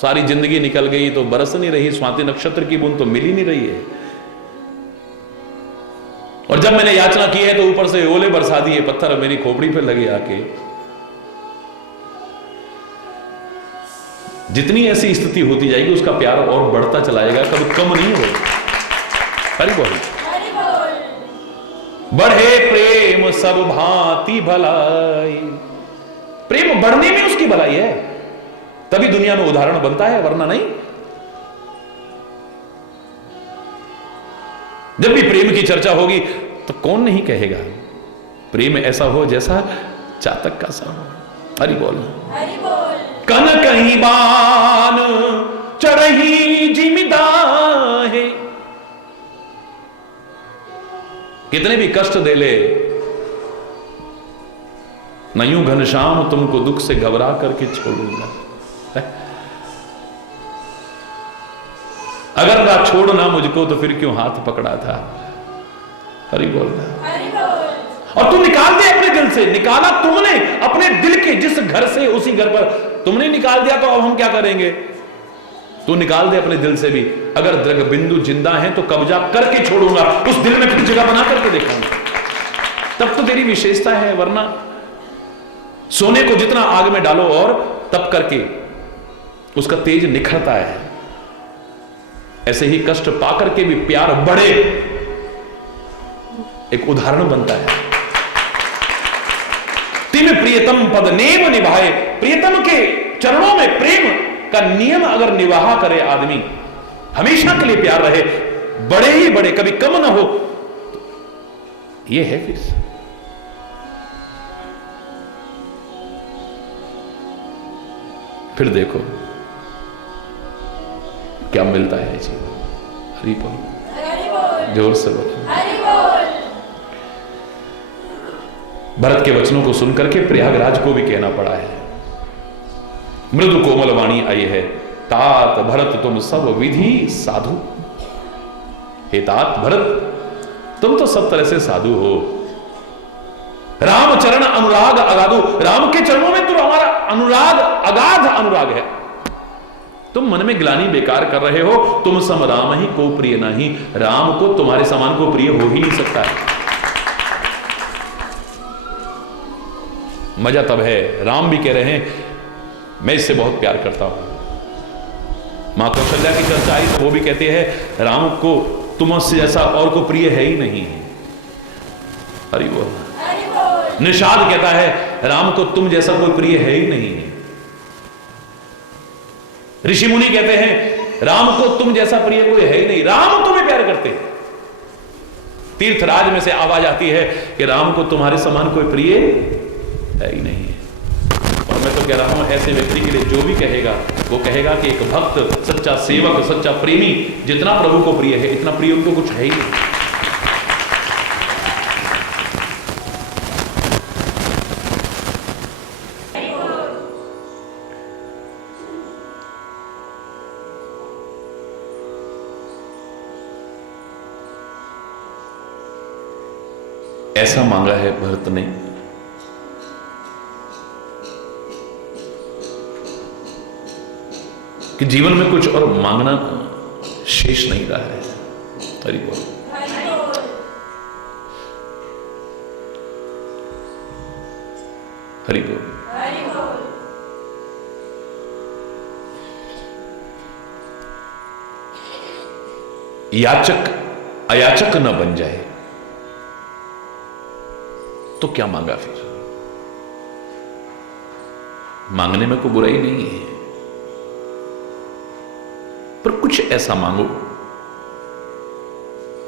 सारी जिंदगी निकल गई तो बरस नहीं रही, स्वाति नक्षत्र की बूंद तो मिल ही नहीं रही है। और जब मैंने याचना की है तो ऊपर से ओले बरसा दिए, पत्थर मेरी खोपड़ी पे लगे आके। जितनी ऐसी स्थिति होती जाएगी उसका प्यार और बढ़ता चलाएगा, कभी कम नहीं होगा। हरि बोल। बढ़े प्रेम सब भांति भलाई। प्रेम बढ़ने में उसकी भलाई है, तभी दुनिया में उदाहरण बनता है, वरना नहीं। जब भी प्रेम की चर्चा होगी तो कौन नहीं कहेगा प्रेम ऐसा हो जैसा चातक का सा हो। हरि बोल। तन कहीं बान चढ़ही जिमिदा है। कितने भी कष्ट दे ले, नहीं घनश्याम तुमको दुख से घबरा करके छोड़ूंगा। अगर ना छोड़ना मुझको तो फिर क्यों हाथ पकड़ा था। हरि बोल। और तू निकाल दे अपने दिल से, निकाला तुमने अपने दिल के जिस घर से उसी घर पर तुमने निकाल दिया, तो अब हम क्या करेंगे। तू निकाल दे अपने दिल से भी। अगर द्रग बिंदु जिंदा है तो कब्जा करके छोड़ूंगा, उस दिल में फिर जगह बना करके देखूंगा, तब तो तेरी विशेषता है। वरना सोने को जितना आग में डालो और तप करके उसका तेज निखरता है, ऐसे ही कष्ट पाकर के भी प्यार बढ़े एक उदाहरण बनता है। तिम प्रियतम पद नेम निभाए, प्रियतम के चरणों में प्रेम का नियम अगर निवाह करे आदमी, हमेशा के लिए प्यार रहे, बड़े ही बड़े, कभी कम ना हो, यह है फिर देखो क्या मिलता है जीवन। हरि बोल, जोर से बोलो। भरत के वचनों को सुनकर के प्रयागराज को भी कहना पड़ा है। मृदु कोमल वाणी आई है, तात भरत तुम सब विधि साधु। हे तात भरत, तुम तो सब तरह से साधु हो। राम चरण अनुराग अगाधु, राम के चरणों में तो हमारा अनुराग अगाध अनुराग है। तुम मन में ग्लानि बेकार कर रहे हो, तुम सम राम ही को प्रिय नहीं। राम को तुम्हारे समान को प्रिय हो ही नहीं सकता है। मजा तब है, राम भी कह रहे हैं मैं इससे बहुत प्यार करता हूं। मां कौशल्या की चर्चा आई तो वो भी कहते हैं राम को तुमसे जैसा और को प्रिय है ही नहीं। हरि बोल। निषाद कहता है राम को तुम जैसा कोई प्रिय है ही नहीं। ऋषि मुनि कहते हैं राम को तुम जैसा प्रिय कोई है ही नहीं, राम तुम्हें प्यार करते हैं। तीर्थराज में से आवाज आती है कि राम को तुम्हारे समान कोई प्रिय है ही नहीं है। और मैं तो कह रहा हूं ऐसे व्यक्ति के लिए जो भी कहेगा वो कहेगा कि एक भक्त, सच्चा सेवक, सच्चा प्रेमी जितना प्रभु को प्रिय है, इतना प्रिय उनको कुछ है ही नहीं। ऐसा मांगा है भरत ने कि जीवन में कुछ और मांगना शेष नहीं रहा है। हरि बोल। हरि बोल। याचक अयाचक न बन जाए तो क्या मांगा फिर। मांगने में कोई बुराई नहीं है, पर कुछ ऐसा मांगो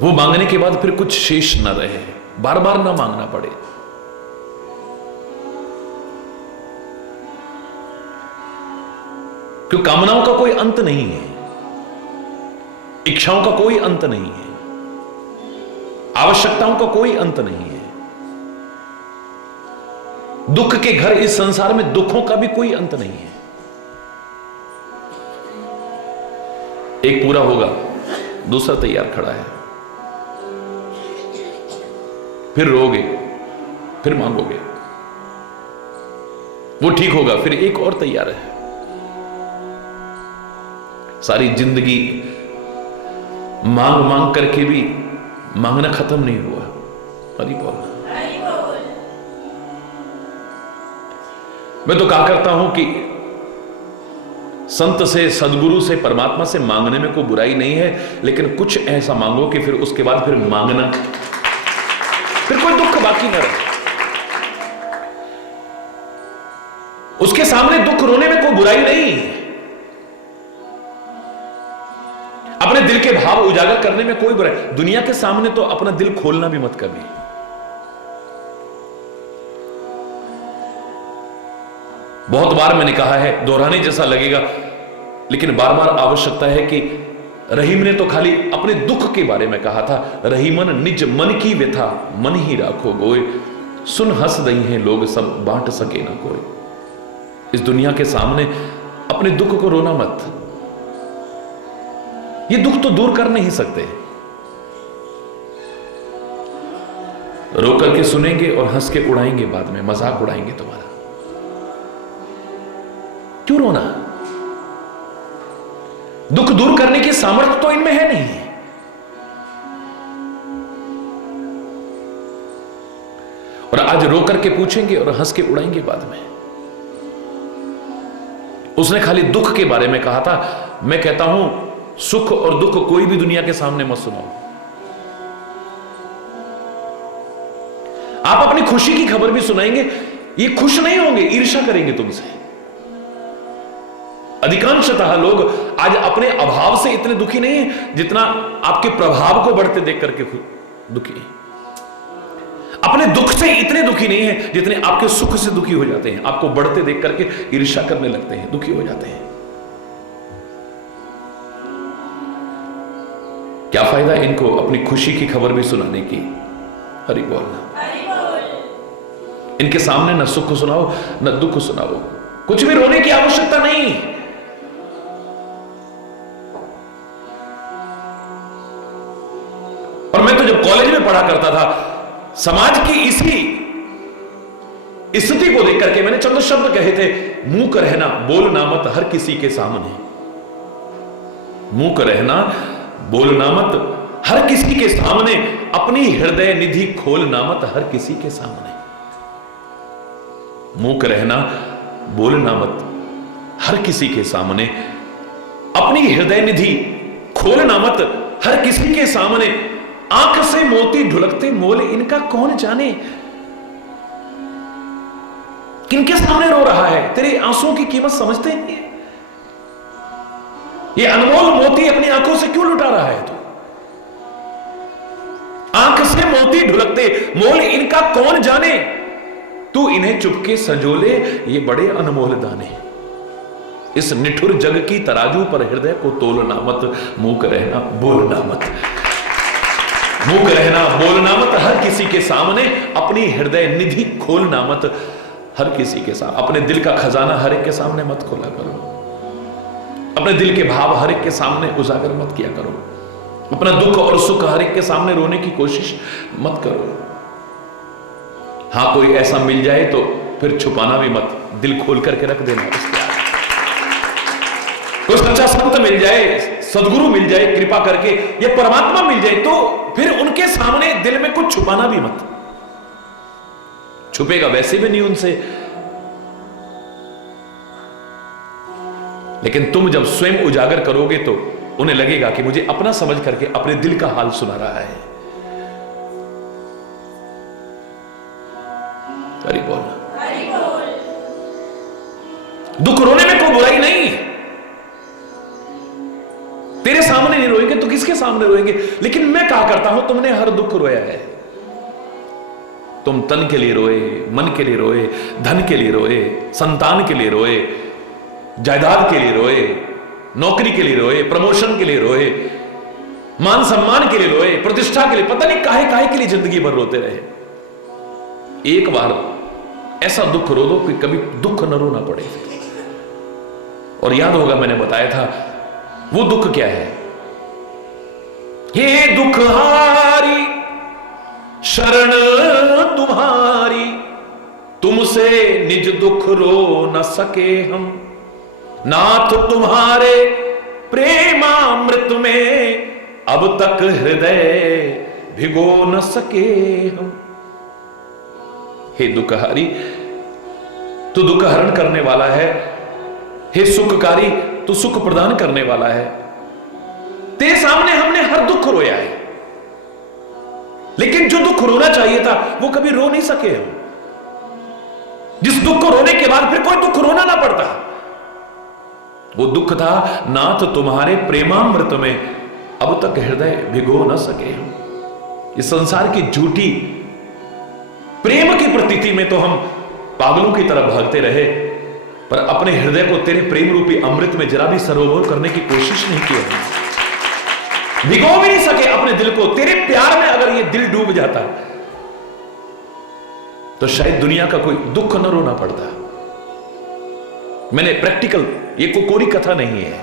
वो मांगने के बाद फिर कुछ शेष न रहे, बार बार ना मांगना पड़े। क्यों कामनाओं का कोई अंत नहीं है, इच्छाओं का कोई अंत नहीं है, आवश्यकताओं का कोई अंत नहीं है। दुख के घर इस संसार में दुखों का भी कोई अंत नहीं है। एक पूरा होगा दूसरा तैयार खड़ा है, फिर रोगे, फिर मांगोगे, वो ठीक होगा, फिर एक और तैयार है। सारी जिंदगी मांग मांग करके भी मांगना खत्म नहीं हुआ। हरि बोल। मैं तो कहा करता हूं कि संत से, सदगुरु से, परमात्मा से मांगने में कोई बुराई नहीं है, लेकिन कुछ ऐसा मांगो कि फिर उसके बाद फिर मांगना, फिर कोई दुख बाकी न रहे। उसके सामने दुख रोने में कोई बुराई नहीं है, अपने दिल के भाव उजागर करने में कोई बुराई। दुनिया के सामने तो अपना दिल खोलना भी मत कभी। बहुत बार मैंने कहा है, दोहराने जैसा लगेगा, लेकिन बार बार आवश्यकता है कि रहीम ने तो खाली अपने दुख के बारे में कहा था, रहीमन निज मन की व्यथा मन ही राखो गोय, सुन हंस दई हैं लोग सब बांट सके ना कोई। इस दुनिया के सामने अपने दुख को रोना मत, ये दुख तो दूर कर नहीं सकते। रो करके सुनेंगे और हंस के उड़ाएंगे, बाद में मजाक उड़ाएंगे तुम्हारा। क्यों रोना? दुख दूर करने की सामर्थ्य तो इनमें है नहीं। और आज रो करके पूछेंगे और हंस के उड़ाएंगे बाद में। उसने खाली दुख के बारे में कहा था। मैं कहता हूं सुख और दुख कोई भी दुनिया के सामने मत सुनाओ। आप अपनी खुशी की खबर भी सुनाएंगे, ये खुश नहीं होंगे, ईर्ष्या करेंगे तुमसे। अधिकांशतः लोग आज अपने अभाव से इतने दुखी नहीं है जितना आपके प्रभाव को बढ़ते देख करके दुखी है। अपने दुख से इतने दुखी नहीं है जितने आपके सुख से दुखी हो जाते हैं। आपको बढ़ते देख करके ईर्ष्या करने लगते हैं, दुखी हो जाते हैं। क्या फायदा इनको अपनी खुशी की खबर भी सुनाने की? हरि बोलना। इनके सामने न सुख सुनाओ न दुख सुनाओ, कुछ भी रोने की आवश्यकता नहीं। और मैं तो जब कॉलेज में पढ़ा करता था, समाज की इसी स्थिति को देख करके मैंने चंद शब्द कहे थे, मूक रहना बोलना मत हर किसी के सामने। मूक रहना बोलना मत हर किसी के सामने, अपनी हृदय निधि खोलना मत हर किसी के सामने। मूक रहना बोलना मत हर किसी के सामने, अपनी हृदय निधि खोलना मत हर किसी के सामने। आंख से मोती ढुलकते मोल इनका कौन जाने। किनके सामने रो रहा है? तेरे आंसुओं की कीमत समझते हैं? ये अनमोल मोती अपनी आंखों से क्यों लुटा रहा है तू? आंख से मोती ढुलकते मोल इनका कौन जाने, तू इन्हें चुपके संजोले ये बड़े अनमोल दाने। इस निठुर जग की तराजू पर हृदय को तोलना मत, मूक रहना बोलना मत। मूक रहना बोलना मत हर किसी के सामने, अपनी हृदय निधि खोलना मत हर किसी के सामने। अपने दिल का खजाना हर एक के सामने मत खोला करो। अपने दिल के भाव हर एक के सामने उजागर मत किया करो। अपना दुख और सुख हर एक के सामने रोने की कोशिश मत करो। हां, कोई ऐसा मिल जाए तो फिर छुपाना भी मत, दिल खोल करके रख देना उसके आगे। कोई सच्चा संत मिल जाए, सदगुरु मिल जाए कृपा करके, या परमात्मा मिल जाए, तो फिर उनके सामने दिल में कुछ छुपाना भी मत। छुपेगा वैसे भी नहीं उनसे, लेकिन तुम जब स्वयं उजागर करोगे तो उन्हें लगेगा कि मुझे अपना समझ करके अपने दिल का हाल सुना रहा है। हरि बोल। दुख रोने में कोई बुराई नहीं। तेरे सामने नहीं रोएंगे तो किसके सामने रोएंगे? लेकिन मैं कहा करता हूं, तुमने हर दुख रोया है। तुम तन के लिए रोए, मन के लिए रोए, धन के लिए रोए, संतान के लिए रोए, जायदाद के लिए रोए, नौकरी के लिए रोए, प्रमोशन के लिए रोए, मान सम्मान के लिए रोए, प्रतिष्ठा के लिए, पता नहीं काहे काहे के लिए जिंदगी भर रोते रहे। एक बार ऐसा दुख रो दो कि कभी दुख न रोना पड़े। और याद होगा मैंने बताया था वो दुख क्या है। हे दुख हारी शरण तुम्हारी, तुमसे निज दुख रो न सके हम, नाथ तुम्हारे प्रेमामृत में अब तक हृदय भिगो न सके हम। हे दुखहारी, तू दुख हरण करने वाला है। हे सुखकारी, तू सुख प्रदान करने वाला है। तेरे सामने हमने हर दुख रोया है, लेकिन जो दुख रोना चाहिए था वो कभी रो नहीं सके हम। जिस दुख को रोने के बाद फिर कोई दुख रोना ना पड़ता, वो दुख था नाथ तुम्हारे प्रेमामृत में अब तक हृदय भिगो न सके हम। इस संसार की झूठी प्रेम की प्रतीति में तो हम पागलों की तरह भागते रहे, पर अपने हृदय को तेरे प्रेम रूपी अमृत में जरा भी सरोवर करने की कोशिश नहीं की। भिगो भी नहीं सके अपने दिल को तेरे प्यार में। अगर ये दिल डूब जाता तो शायद दुनिया का कोई दुख न रोना पड़ता। मैंने प्रैक्टिकल, ये कोरी कथा नहीं है।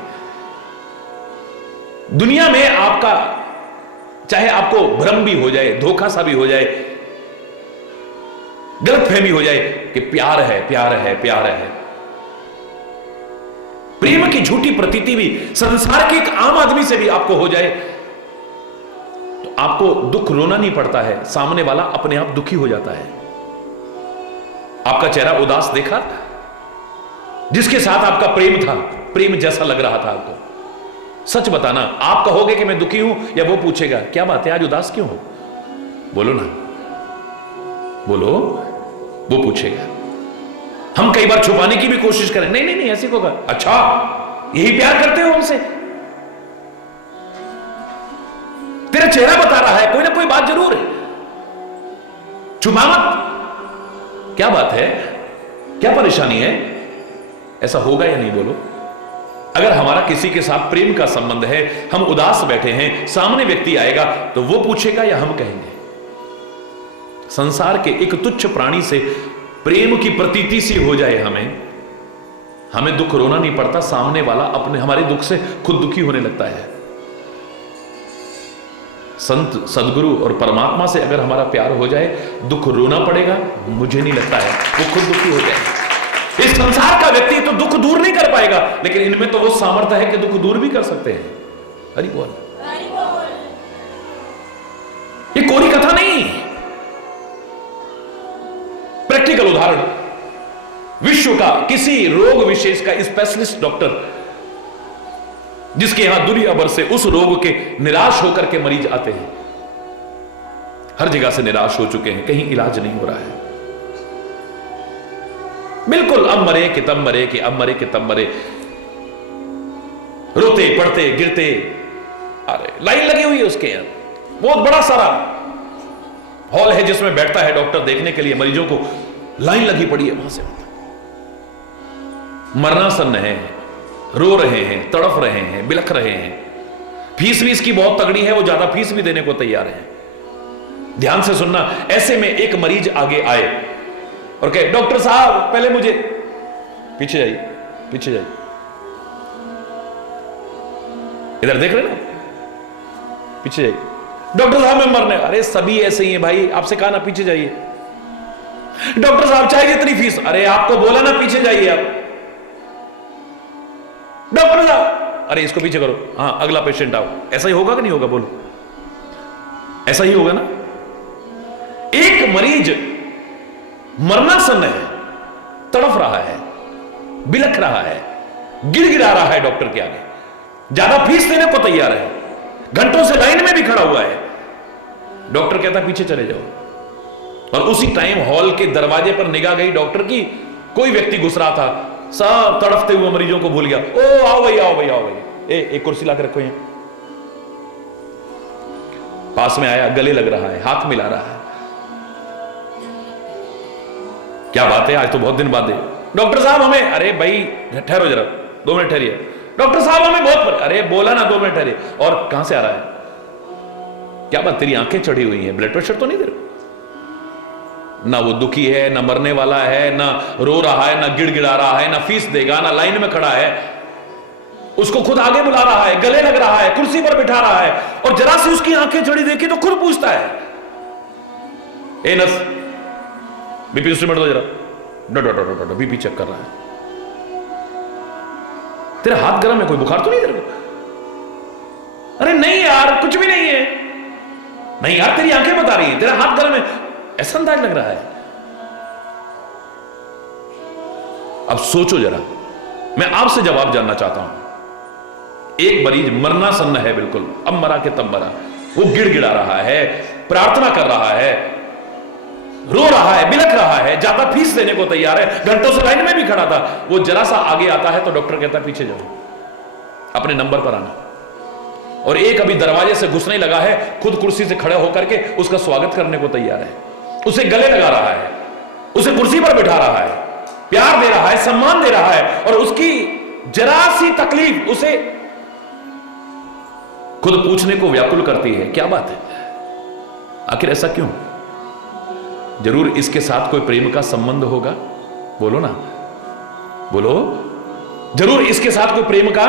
दुनिया में आपका चाहे आपको भ्रम भी हो जाए, धोखा सा भी हो जाए, गलतफहमी हो जाए कि प्यार है प्यार है प्यार है, प्रेम की झूठी प्रतीति भी संसार के एक आम आदमी से भी आपको हो जाए तो आपको दुख रोना नहीं पड़ता है, सामने वाला अपने आप दुखी हो जाता है। आपका चेहरा उदास देखा, जिसके साथ आपका प्रेम था, प्रेम जैसा लग रहा था आपको, सच बताना, आप कहोगे कि मैं दुखी हूं, या वो पूछेगा क्या बात है आज उदास क्यों हो? बोलो ना, बोलो। वो पूछेगा। हम कई बार छुपाने की भी कोशिश करें, नहीं नहीं नहीं ऐसी को कर, अच्छा यही प्यार करते हो हमसे? तेरा चेहरा बता रहा है कोई ना कोई बात जरूर है, छुपा मत। क्या बात है, क्या परेशानी है? ऐसा होगा या नहीं बोलो? अगर हमारा किसी के साथ प्रेम का संबंध है, हम उदास बैठे हैं, सामने व्यक्ति आएगा तो वो पूछेगा या हम कहेंगे? संसार के एक तुच्छ प्राणी से प्रेम की प्रतीति सी हो जाए हमें दुख रोना नहीं पड़ता, सामने वाला अपने हमारे दुख से खुद दुखी होने लगता है। संत, सदगुरु और परमात्मा से अगर हमारा प्यार हो जाए, दुख रोना पड़ेगा? मुझे नहीं लगता है, वो खुद दुखी हो जाएगा। इस संसार का व्यक्ति तो दुख दूर नहीं कर पाएगा, लेकिन इनमें तो वो सामर्थ्य है कि दुख दूर भी कर सकते हैं। हरि बोल। ये कोरी कथा नहीं, प्रैक्टिकल उदाहरण। विश्व का किसी रोग विशेष का स्पेशलिस्ट डॉक्टर, जिसके यहां दुनिया भर से उस रोग के निराश होकर के मरीज आते हैं, हर जगह से निराश हो चुके हैं, कहीं इलाज नहीं हो रहा है, बिल्कुल अब मरे कि तब मरे कि अब मरे कि तब मरे, रोते पड़ते गिरते। अरे लाइन लगी हुई है उसके यहां, बहुत बड़ा सारा हॉल है जिसमें बैठता है डॉक्टर देखने के लिए मरीजों को, लाइन लगी पड़ी है वहां से। मरनासन्न है, रो रहे हैं, तड़फ रहे हैं, बिलख रहे हैं, फीस भी इसकी बहुत तगड़ी है, वो ज्यादा फीस भी देने को तैयार है। ध्यान से सुनना, ऐसे में एक मरीज आगे आए और कहे डॉक्टर साहब पहले मुझे, पीछे जाइए पीछे जाइए, इधर देख रहे ना, पीछे जाइए। डॉक्टर साहब मैं मरने, अरे सभी ऐसे ही हैं भाई, आपसे कहा ना पीछे जाइए। डॉक्टर साहब चाहिए इतनी फीस, अरे आपको बोला ना पीछे जाइए आप। डॉक्टर साहब, अरे इसको पीछे करो, हाँ अगला पेशेंट आओ। ऐसा ही होगा कि नहीं होगा? बोलो, ऐसा ही होगा ना? एक मरीज मरनासन्न है, तड़फ रहा है, बिलख रहा है, गिड़गिड़ा रहा है डॉक्टर के आगे, ज्यादा फीस देने को तैयार है, घंटों से लाइन में भी खड़ा हुआ है। डॉक्टर कहता पीछे चले जाओ। और उसी टाइम हॉल के दरवाजे पर निगाह गई डॉक्टर की, कोई व्यक्ति घुस रहा था, सब तड़फते हुए मरीजों को भूल गया। ओ आओ भाई आओ भाई आओ भाई, एक कुर्सी लाकर रखो यहां। पास में आया, गले लग रहा है, हाथ मिला रहा है। क्या बात है, आज तो बहुत दिन बाद है। डॉक्टर साहब हमें, अरे भाई ठहरो जरा, 2 मिनट ठहरिए। डॉक्टर साहब हमें बहुत, अरे बोला ना 2 मिनट ठहरिए। और कहां से आ रहा है? क्या बात, तेरी आंखें चढ़ी हुई हैं, ब्लड प्रेशर तो नहीं दे रहा? ना वो दुखी है, ना मरने वाला है, ना रो रहा है, ना गिड़गिड़ा रहा है, ना फीस देगा, ना लाइन में खड़ा है, उसको खुद आगे बुला रहा है, गले लग रहा है, कुर्सी पर बिठा रहा है, और जरा सी उसकी आंखें चढ़ी देखी तो खुद पूछता है, ए नर्स बीपी इंस्ट्रूमेंट दो जरा, डो बीपी चेक कर रहा है। तेरा हाथ गर्म है, कोई बुखार तो नहीं तेरे को? अरे नहीं यार कुछ भी नहीं है। नहीं यार तेरी आंखें बता रही हैं, तेरा हाथ गर्म है, ऐसा अंदाज लग रहा है। अब सोचो जरा, मैं आपसे जवाब जानना चाहता हूं। एक मरीज मरनासन्न है, बिल्कुल अब मरा के तब मरा, वो गिड़गिड़ा रहा है, प्रार्थना कर रहा है, रो रहा है, बिलख रहा है, ज्यादा फीस देने को तैयार है, घंटों से लाइन में भी खड़ा था। वो जरा सा आगे आता है तो डॉक्टर कहता है पीछे जाओ, अपने नंबर पर आना। और एक अभी दरवाजे से घुसने लगा है, खुद कुर्सी से खड़े होकर के उसका स्वागत करने को तैयार है, उसे गले लगा रहा है, उसे कुर्सी पर बिठा रहा है। प्यार दे रहा है, सम्मान दे रहा है, और उसकी जरा सी तकलीफ उसे खुद पूछने को व्याकुल करती है, क्या बात है, आखिर ऐसा क्यों? जरूर इसके साथ कोई प्रेम का संबंध होगा, बोलो ना, बोलो, जरूर इसके साथ कोई प्रेम का।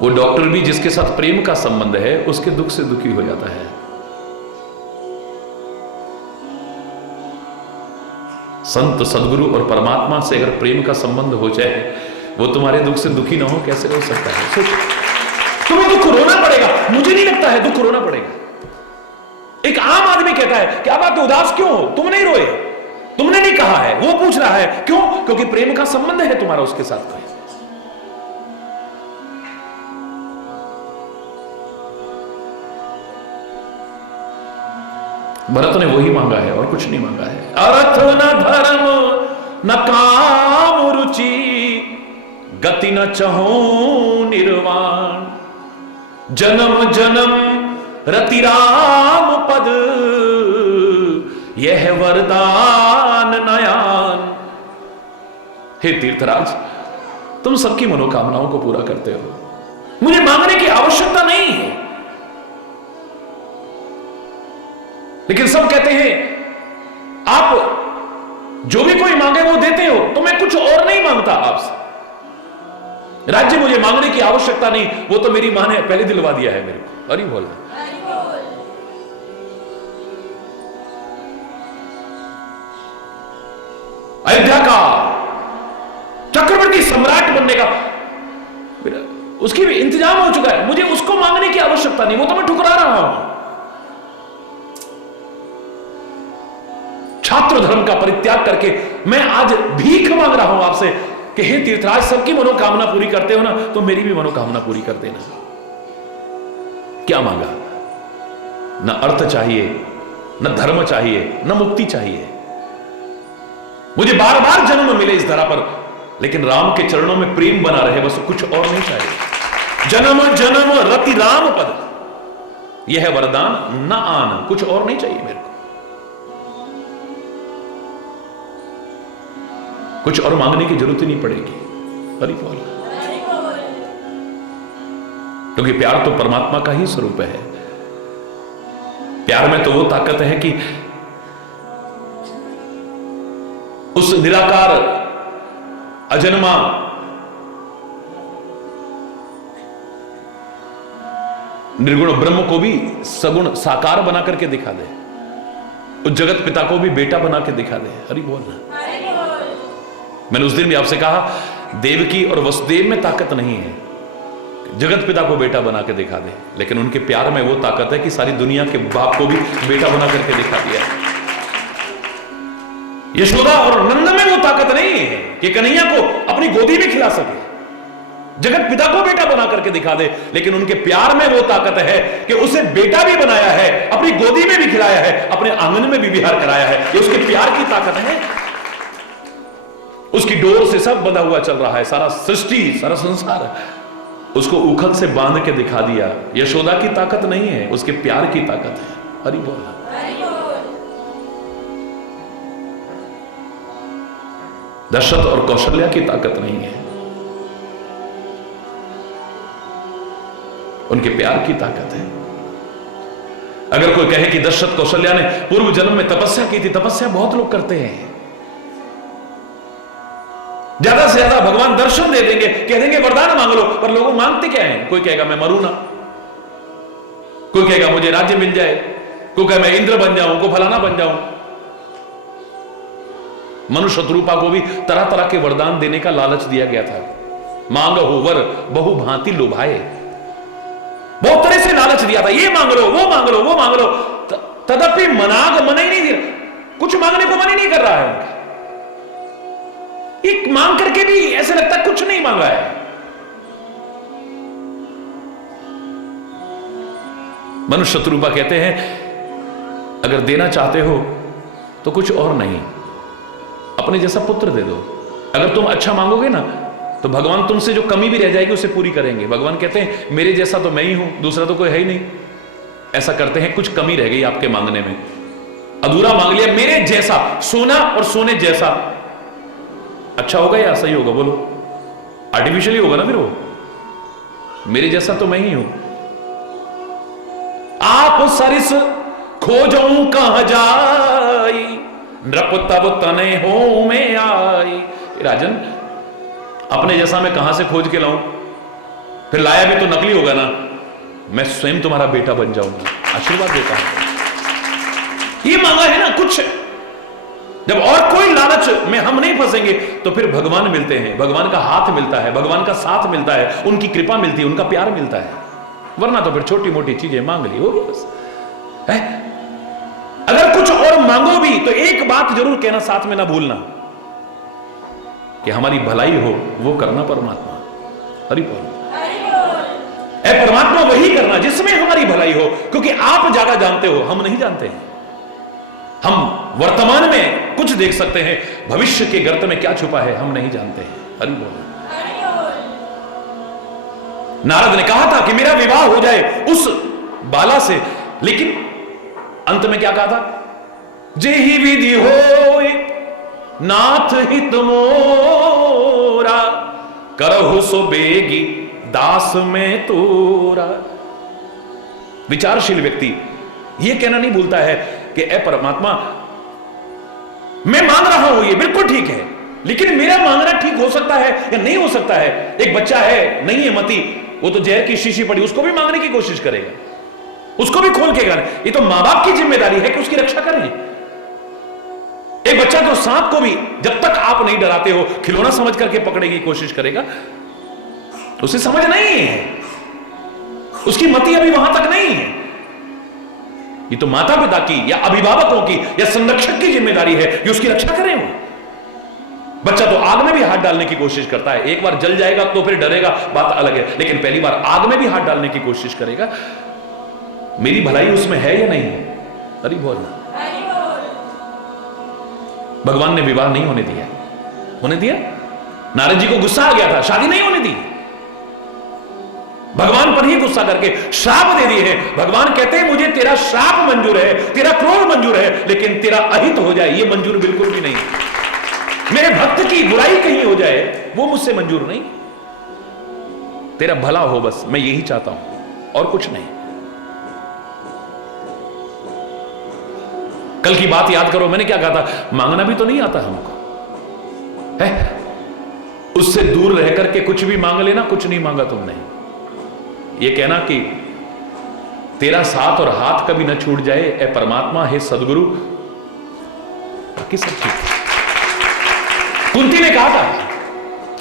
वो डॉक्टर भी जिसके साथ प्रेम का संबंध है उसके दुख से दुखी हो जाता है। संत, सदगुरु और परमात्मा से अगर प्रेम का संबंध हो जाए, वो तुम्हारे दुख से दुखी ना हो, कैसे हो सकता है? सोच, तुम्हें दुख रोना पड़ेगा, मुझे नहीं लगता है दुख रोना पड़ेगा। एक आम आदमी कहता है, क्या बात है, उदास क्यों हो? तुम नहीं रोए, तुमने नहीं कहा है, वो पूछ रहा है क्यों? क्योंकि प्रेम का संबंध है तुम्हारा उसके साथ। भरत ने वही मांगा है और कुछ नहीं मांगा है। अर्थ न धर्म न काम रुचि, गति न चहु निर्वाण, जन्म जन्म रति राम पद, यह वरदान नयान। हे तीर्थराज, तुम सबकी मनोकामनाओं को पूरा करते हो, मुझे मांगने की आवश्यकता नहीं है। लेकिन सब कहते हैं आप जो भी कोई मांगे वो देते हो, तो मैं कुछ और नहीं मांगता आपसे। राज्य मुझे मांगने की आवश्यकता नहीं, वो तो मेरी मां ने पहले दिलवा दिया है मेरे को। अरे बोल, अयोध्या का चक्रवर्ती सम्राट बनने का उसकी भी इंतजाम हो चुका है, मुझे उसको मांगने की आवश्यकता नहीं, वो तो मैं ठुकरा रहा हूं। छात्र धर्म का परित्याग करके मैं आज भीख मांग रहा हूं आपसे कि हे तीर्थराज, सबकी मनोकामना पूरी करते हो ना, तो मेरी भी मनोकामना पूरी कर देना। क्या मांगा? न अर्थ चाहिए, न धर्म चाहिए, न मुक्ति चाहिए, मुझे बार बार जन्म मिले इस धरा पर, लेकिन राम के चरणों में प्रेम बना रहे, बस कुछ और नहीं चाहिए। जन्म जन्म रति राम पद, यह वरदान न आन, कुछ और नहीं चाहिए मेरे को, कुछ और मांगने की जरूरत ही नहीं पड़ेगी। हरि बोल। क्योंकि प्यार तो परमात्मा का ही स्वरूप है। प्यार में तो वो ताकत है कि उस निराकार अजन्मा निर्गुण ब्रह्म को भी सगुण साकार बना करके दिखा दे, उस जगत पिता को भी बेटा बना के दिखा दे। हरि बोल। मैंने उस दिन भी आपसे कहा, देवकी और वसुदेव में ताकत नहीं है जगत पिता को बेटा बना के दिखा दे, लेकिन उनके प्यार में वो ताकत है कि सारी दुनिया के बाप को भी बेटा बना करके दिखा दिया। यशोदा और नंद में वो ताकत नहीं है कि कन्हैया को अपनी गोदी में खिला सके, जगत पिता को बेटा बना करके दिखा दे, लेकिन उनके प्यार में वो ताकत है कि उसे बेटा भी बनाया है, अपनी गोदी में भी खिलाया है, अपने आंगन में भी विहार कराया है। ये उसके प्यार की ताकत है। उसकी डोर से सब बंधा हुआ चल रहा है, सारा सृष्टि, सारा संसार, उसको उखल से बांध के दिखा दिया। यशोदा की ताकत नहीं है, उसके प्यार की ताकत है। हरि बोल। दशरथ और कौशल्या की ताकत नहीं है, उनके प्यार की ताकत है। अगर कोई कहे कि दशरथ कौशल्या ने पूर्व जन्म में तपस्या की थी, तपस्या बहुत लोग करते हैं, ज्यादा से ज्यादा भगवान दर्शन दे देंगे, कह देंगे वरदान मांग लो, पर लोग मांगते क्या है? कोई कहेगा मैं मरू ना, कोई कहेगा मुझे राज्य मिल जाए, कोई कहे मैं इंद्र बन जाऊं, को फलाना बन जाऊं। मनुष्य शत्रुपा को भी तरह तरह के वरदान देने का लालच दिया गया था। मांग हो वर बहु भांति लुभाए, बहुत तरह से लालच दिया था, ये मांग लो, वो मांग लो, वो मांग लो, तदपि मनाग मन ही नहीं दिया, कुछ मांगने को मन ही नहीं कर रहा है। एक मांग करके भी ऐसे लगता है कुछ नहीं मांगा है। मनुष्य शत्रुपा कहते हैं अगर देना चाहते हो तो कुछ और नहीं, अपने जैसा पुत्र दे दो। अगर तुम अच्छा मांगोगे ना तो भगवान तुमसे जो कमी भी रह जाएगी उसे पूरी करेंगे। भगवान कहते हैं मेरे जैसा तो मैं ही हूं, दूसरा तो कोई है ही नहीं। ऐसा करते हैं कुछ कमी रह गई आपके मांगने में, अधूरा मांग लिया, मेरे जैसा सोना और सोने जैसा। अच्छा होगा या सही होगा बोलो? आर्टिफिशियली होगा ना फिर वो। मेरे जैसा तो मैं ही हूं। आप सरिस खोजऊं कहां जाई, नृप तब तने हो में आई। राजन, अपने जैसा मैं कहां से खोज के लाऊं? फिर लाया भी तो नकली होगा ना। मैं स्वयं तुम्हारा बेटा बन जाऊंगा, आशीर्वाद देता हूं। ये मांगा है ना कुछ। जब और कोई लालच में हम नहीं फंसेंगे तो फिर भगवान मिलते हैं, भगवान का हाथ मिलता है, भगवान का साथ मिलता है, उनकी कृपा मिलती है, उनका प्यार मिलता है। वरना तो फिर छोटी मोटी चीजें मांग ली, होगी बस है? अगर कुछ और मांगो भी तो एक बात जरूर कहना साथ में ना भूलना कि हमारी भलाई हो वो करना परमात्मा। हरि बोल। परमात्मा वही करना जिसमें हमारी भलाई हो, क्योंकि आप ज्यादा जानते हो, हम नहीं जानते हैं। हम वर्तमान में कुछ देख सकते हैं, भविष्य के गर्त में क्या छुपा है हम नहीं जानते हैं। हरि बोल। नारद ने कहा था कि मेरा विवाह हो जाए उस बाला से, लेकिन अंत में क्या कहा था? जेहि विधि होय नाथ हित मोरा, करहु सो बेगी दास में तोरा। विचारशील व्यक्ति यह कहना नहीं भूलता है कि ए परमात्मा, मैं मांग रहा हूं ये बिल्कुल ठीक है, लेकिन मेरा मांगना ठीक हो सकता है या नहीं हो सकता है। एक बच्चा है, नहीं है मती, वो तो जहर की शीशी पड़ी, उसको भी मांगने की कोशिश करेगा, उसको भी खोल के गाने। ये तो मां बाप की जिम्मेदारी है कि उसकी रक्षा करें। एक बच्चा तो सांप को भी जब तक आप नहीं डराते हो खिलौना समझ करके पकड़ने की कोशिश करेगा। उसे समझ नहीं है, उसकी मति अभी वहां तक नहीं है। ये तो माता पिता की या अभिभावकों की या संरक्षक की जिम्मेदारी है कि उसकी रक्षा करें। वो बच्चा तो आग में भी हाथ डालने की कोशिश करता है, एक बार जल जाएगा तो फिर डरेगा, बात अलग है, लेकिन पहली बार आग में भी हाथ डालने की कोशिश करेगा। मेरी भलाई उसमें है या नहीं है? हरि बोल। भगवान ने विवाह नहीं होने दिया, होने दिया? नारद जी को गुस्सा आ गया था, शादी नहीं होने दी। भगवान पर ही गुस्सा करके श्राप दे दिए हैं। भगवान कहते हैं मुझे तेरा श्राप मंजूर है, तेरा क्रोध मंजूर है, लेकिन तेरा अहित हो जाए ये मंजूर बिल्कुल भी नहीं। मेरे भक्त की बुराई कहीं हो जाए वो मुझसे मंजूर नहीं। तेरा भला हो बस, मैं यही चाहता हूं और कुछ नहीं। कल की बात याद करो, मैंने क्या कहा था? मांगना भी तो नहीं आता हमको, है? उससे दूर रह करके कुछ भी मांग लेना, कुछ नहीं मांगा तुमने। ये कहना कि तेरा साथ और हाथ कभी न छूट जाए ए परमात्मा, हे सदगुरु, बाकी सब ठीक। कुंती ने कहा था,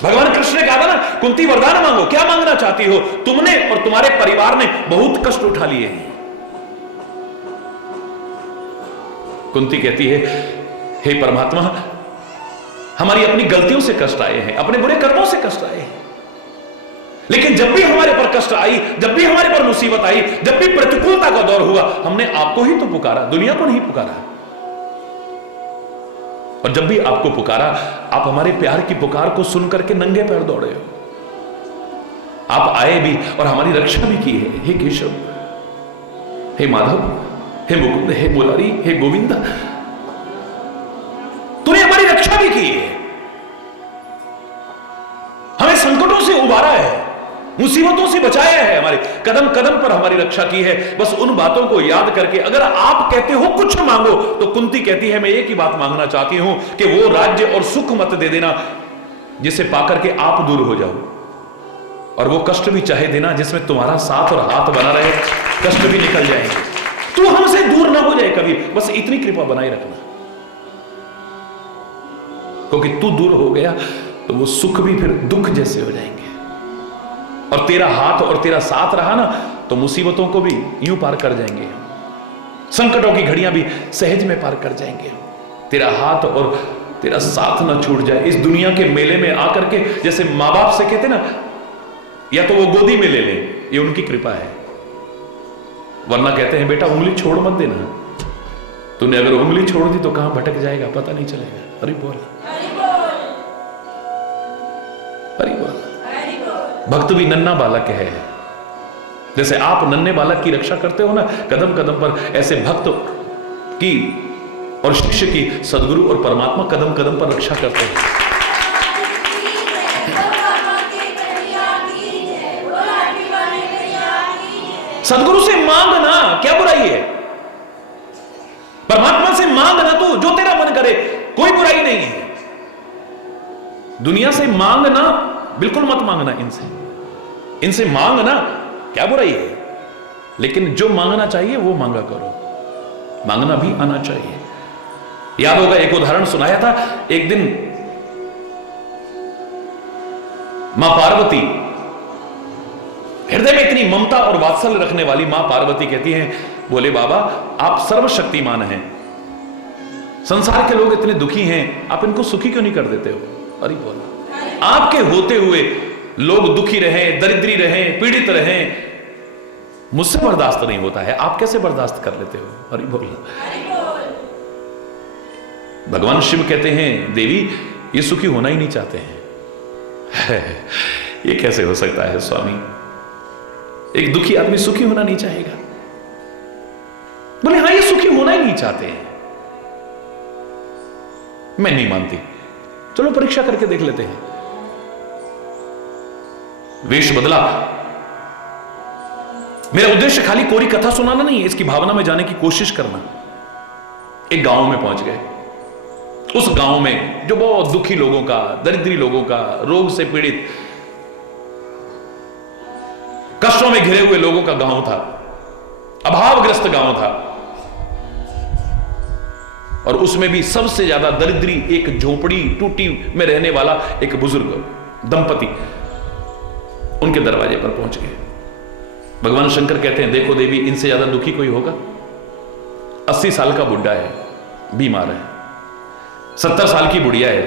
भगवान कृष्ण ने कहा था ना, कुंती वरदान मांगो, क्या मांगना चाहती हो? तुमने और तुम्हारे परिवार ने बहुत कष्ट उठा लिए हैं। कुंती कहती है, हे परमात्मा, हमारी अपनी गलतियों से कष्ट आए हैं, अपने बुरे कर्मों से कष्ट आए हैं, लेकिन जब भी हमारे पर कष्ट आई, जब भी हमारे पर मुसीबत आई, जब भी प्रतिकूलता का दौर हुआ, हमने आपको ही तो पुकारा, दुनिया को नहीं पुकारा। और जब भी आपको पुकारा, आप हमारे प्यार की पुकार को सुनकर के नंगे पैर दौड़े हो। आप आए भी और हमारी रक्षा भी की है। हे केशव, हे माधव, हे मुकुंद, हे मुरारी, हे गोविंद, तूने हमारी रक्षा भी की है, हमें संकटों से उबारा है, मुसीबतों से बचाया है, हमारे कदम कदम पर हमारी रक्षा की है। बस उन बातों को याद करके अगर आप कहते हो कुछ मांगो, तो कुंती कहती है मैं एक ही बात मांगना चाहती हूं कि वो राज्य और सुख मत दे देना जिसे पाकर के आप दूर हो जाओ, और वो कष्ट भी चाहे देना जिसमें तुम्हारा साथ और हाथ बना रहे, कष्ट भी निकल जाएंगे, तू हमसे दूर ना हो जाए कभी, बस इतनी कृपा बनाए रखना। क्योंकि तू दूर हो गया तो वो सुख भी फिर दुख जैसे हो जाएंगे, और तेरा हाथ और तेरा साथ रहा ना तो मुसीबतों को भी यूं पार कर जाएंगे, संकटों की घड़ियां भी सहज में पार कर जाएंगे। तेरा हाथ और तेरा साथ ना छूट जाए। इस दुनिया के मेले में आकर के जैसे मां बाप से कहते ना, या तो वो गोदी में ले ले, ये उनकी कृपा है, वरना कहते हैं बेटा उंगली छोड़ मत देना, तूने अगर उंगली छोड़ दी तो कहां भटक जाएगा पता नहीं चलेगा। हरि बोल, हरि बोल। भक्त भी नन्हा बालक है, जैसे आप नन्हे बालक की रक्षा करते हो ना, कदम कदम पर ऐसे भक्त की और शिष्य की सदगुरु और परमात्मा कदम कदम पर रक्षा करते हैं। सदगुरु से मांगना क्या बुराई है? परमात्मा से मांगना तू जो तेरा मन करे, कोई बुराई नहीं है। दुनिया से मांगना बिल्कुल मत मांगना, इनसे मांगना क्या बुराई है, लेकिन जो मांगना चाहिए वो मांगा करो, मांगना भी आना चाहिए। याद होगा एक उदाहरण सुनाया था एक दिन, मां पार्वती, हृदय में इतनी ममता और वात्सल्य रखने वाली मां पार्वती कहती हैं, बोले बाबा आप सर्वशक्तिमान हैं, संसार के लोग इतने दुखी हैं, आप इनको सुखी क्यों नहीं कर देते हो? अरे बोला, आपके होते हुए लोग दुखी रहें, दरिद्री रहें, पीड़ित रहें, मुझसे बर्दाश्त नहीं होता है, आप कैसे बर्दाश्त कर लेते हो? अरे बोला। भगवान शिव कहते हैं, देवी ये सुखी होना ही नहीं चाहते हैं। ये कैसे हो सकता है स्वामी? एक दुखी आदमी सुखी होना नहीं चाहेगा? बोले हाँ, ये सुखी होना ही नहीं चाहते हैं। मैं नहीं मानती, चलो परीक्षा करके देख लेते हैं। वेश बदला। मेरा उद्देश्य खाली कोरी कथा सुनाना नहीं है, इसकी भावना में जाने की कोशिश करना। एक गांव में पहुंच गए। उस गांव में जो बहुत दुखी लोगों का, दरिद्री लोगों का, रोग से पीड़ित, कष्टों में घिरे हुए लोगों का गांव था, अभावग्रस्त गांव था। और उसमें भी सबसे ज्यादा दरिद्री एक झोपड़ी टूटी में रहने वाला एक बुजुर्ग दंपति उनके दरवाजे पर पहुंच गए। भगवान शंकर कहते हैं, देखो देवी, इनसे ज्यादा दुखी कोई होगा? 80 साल का बुढ़ा है, बीमार है। 70 साल की बुढ़िया है,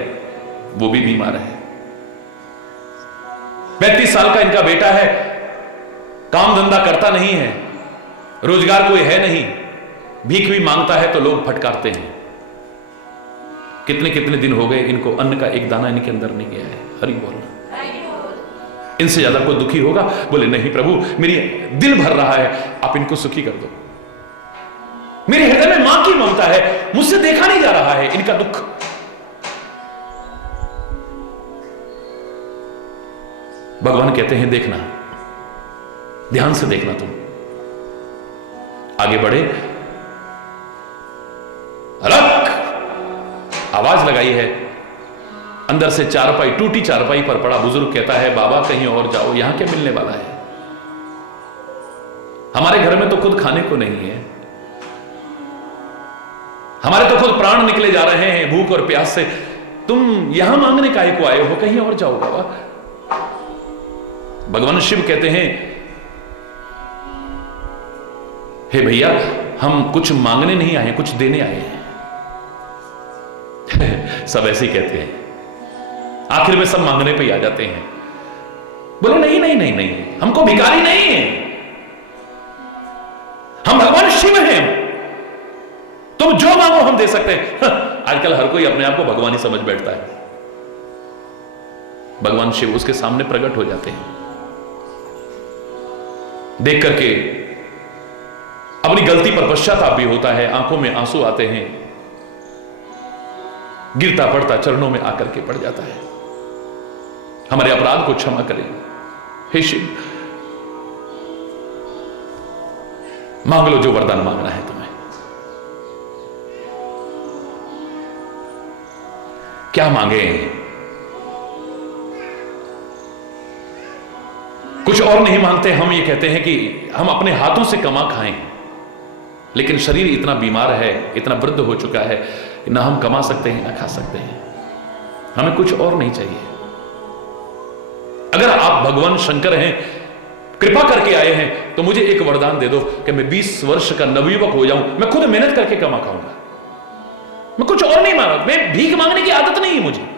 वो भी बीमार है। 35 साल का इनका बेटा है, काम धंधा करता नहीं है, रोजगार कोई है नहीं, भीख भी मांगता है तो लोग फटकारते हैं। कितने कितने दिन हो गए इनको अन्न का एक दाना इनके अंदर नहीं गया है। हरि बोल। इनसे ज्यादा कोई दुखी होगा? बोले नहीं प्रभु, मेरी दिल भर रहा है, आप इनको सुखी कर दो। मेरे हृदय में मां की ममता है, मुझसे देखा नहीं जा रहा है इनका दुख। भगवान कहते हैं, देखना, ध्यान से देखना। तुम आगे बढ़े, रख आवाज लगाई है। अंदर से चारपाई, टूटी चारपाई पर पड़ा बुजुर्ग कहता है, बाबा कहीं और जाओ, यहां क्या मिलने वाला है? हमारे घर में तो खुद खाने को नहीं है, हमारे तो खुद प्राण निकले जा रहे हैं भूख और प्यास से, तुम यहां मांगने काहे को आए हो? कहीं और जाओ बाबा। भगवान शिव कहते हैं, हे भैया, हम कुछ मांगने नहीं आए, कुछ देने आए हैं। सब ऐसे ही कहते हैं, आखिर में सब मांगने पे ही आ जाते हैं। बोले नहीं नहीं नहीं नहीं, हमको भिखारी नहीं है, हम भगवान शिव हैं, तुम जो मांगो हम दे सकते हैं। आजकल हर कोई अपने आप को भगवान ही समझ बैठता है। भगवान शिव उसके सामने प्रकट हो जाते हैं। देख करके अपनी गलती पर पश्चाताप भी होता है, आंखों में आंसू आते हैं, गिरता पड़ता चरणों में आकर के पड़ जाता है, हमारे अपराध को क्षमा करें हे शिव, मांग लो जो वरदान मांगना है तुम्हें। क्या मांगे? कुछ और नहीं मांगते, हम ये कहते हैं कि हम अपने हाथों से कमा खाएं, लेकिन शरीर इतना बीमार है, इतना वृद्ध हो चुका है, ना हम कमा सकते हैं ना खा सकते हैं। हमें कुछ और नहीं चाहिए। अगर आप भगवान शंकर हैं, कृपा करके आए हैं, तो मुझे एक वरदान दे दो कि मैं 20 वर्ष का नवयुवक हो जाऊं, मैं खुद मेहनत करके कमा खाऊंगा, मैं कुछ और नहीं मांगा, मैं भीख मांगने की आदत नहीं है मुझे।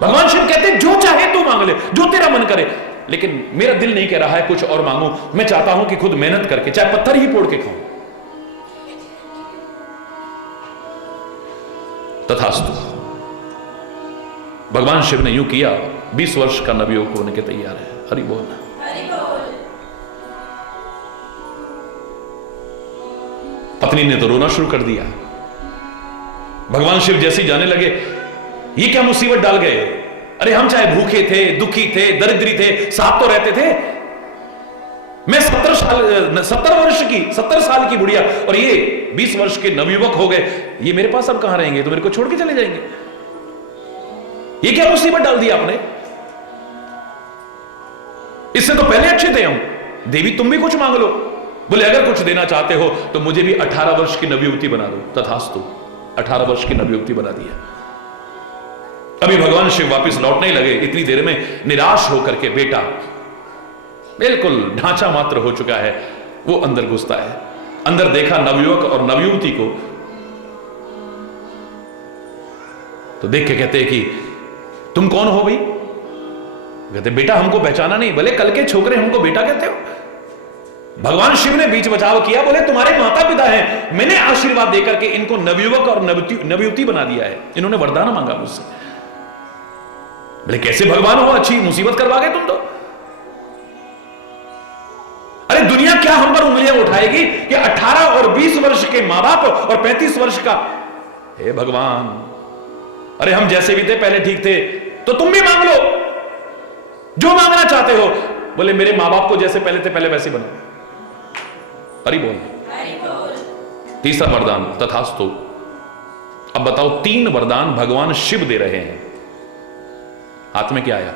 भगवान शिव कहते हैं, जो चाहे तू मांग ले, जो तेरा मन करे, लेकिन मेरा दिल नहीं कह रहा है कुछ और मांगू, मैं चाहता हूं कि खुद मेहनत करके, चाहे पत्थर ही फोड़ के खाऊं। तथास्तु। भगवान शिव ने यूं किया, 20 वर्ष का नवयुवक होने के तैयार है। हरि बोल। पत्नी ने तो रोना शुरू कर दिया। भगवान शिव जैसे ही जाने लगे, ये क्या मुसीबत डाल गए, अरे हम चाहे भूखे थे, दुखी थे, दरिद्री थे, साथ तो रहते थे। मैं 70 साल की बुढ़िया और ये 20 वर्ष के नवयुवक हो गए, ये मेरे पास अब कहां रहेंगे, तो मेरे को छोड़ के चले जाएंगे। ये क्या मुसीबत डाल दी आपने, इससे तो पहले अच्छे थे हम। देवी तुम भी कुछ मांग लो। बोले अगर कुछ देना चाहते हो तो मुझे भी 18 वर्ष की नवयुवती बना दो। तथास्तु, 18 वर्ष की नवयुवती बना दिया। अभी भगवान शिव वापस लौटने लगे, इतनी देर में निराश होकर के बेटा बिल्कुल ढांचा मात्र हो चुका है, वो अंदर घुसता है। अंदर देखा नवयुवक और नवयुवती को, तो देख के कहते हैं कि तुम कौन हो भाई? कहते बेटा हमको पहचाना नहीं। बोले कल के छोकरे हमको बेटा कहते हो? भगवान शिव ने बीच बचाव किया, बोले तुम्हारे माता पिता हैं, मैंने आशीर्वाद देकर के इनको नवयुवक और नवयुवती बना दिया है, इन्होंने वरदान मांगा मुझसे। बोले कैसे भगवान हो, अच्छी मुसीबत करवा गए तुम तो। अरे दुनिया क्या हम पर उंगलियां उठाएगी कि 18 और 20 वर्ष के मां बाप और 35 वर्ष का। हे भगवान, अरे हम जैसे भी थे पहले ठीक थे, तो तुम भी मांग लो जो मांगना चाहते हो। बोले मेरे मां बाप को जैसे पहले थे पहले वैसे बनो। हरि बोल। तीसरा वरदान तथास्तु। अब बताओ 3 वरदान भगवान शिव दे रहे हैं, हाथ में क्या आया?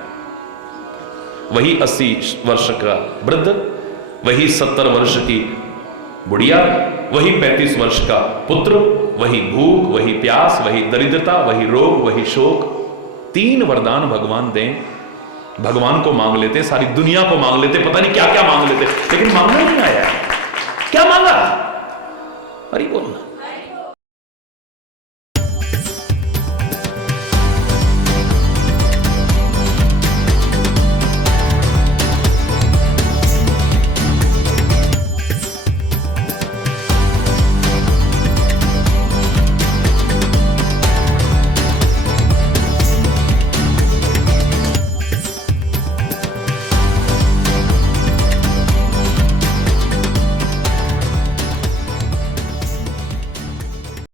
वही 80 वर्ष का वृद्ध, वही 70 वर्ष की बुढ़िया, वही 35 वर्ष का पुत्र, वही भूख, वही प्यास, वही दरिद्रता, वही रोग, वही शोक। 3 वरदान भगवान दें। भगवान को मांग लेते, सारी दुनिया को मांग लेते, पता नहीं क्या क्या मांग लेते, लेकिन मांगना नहीं आया। क्या मांगा? अरे बोलना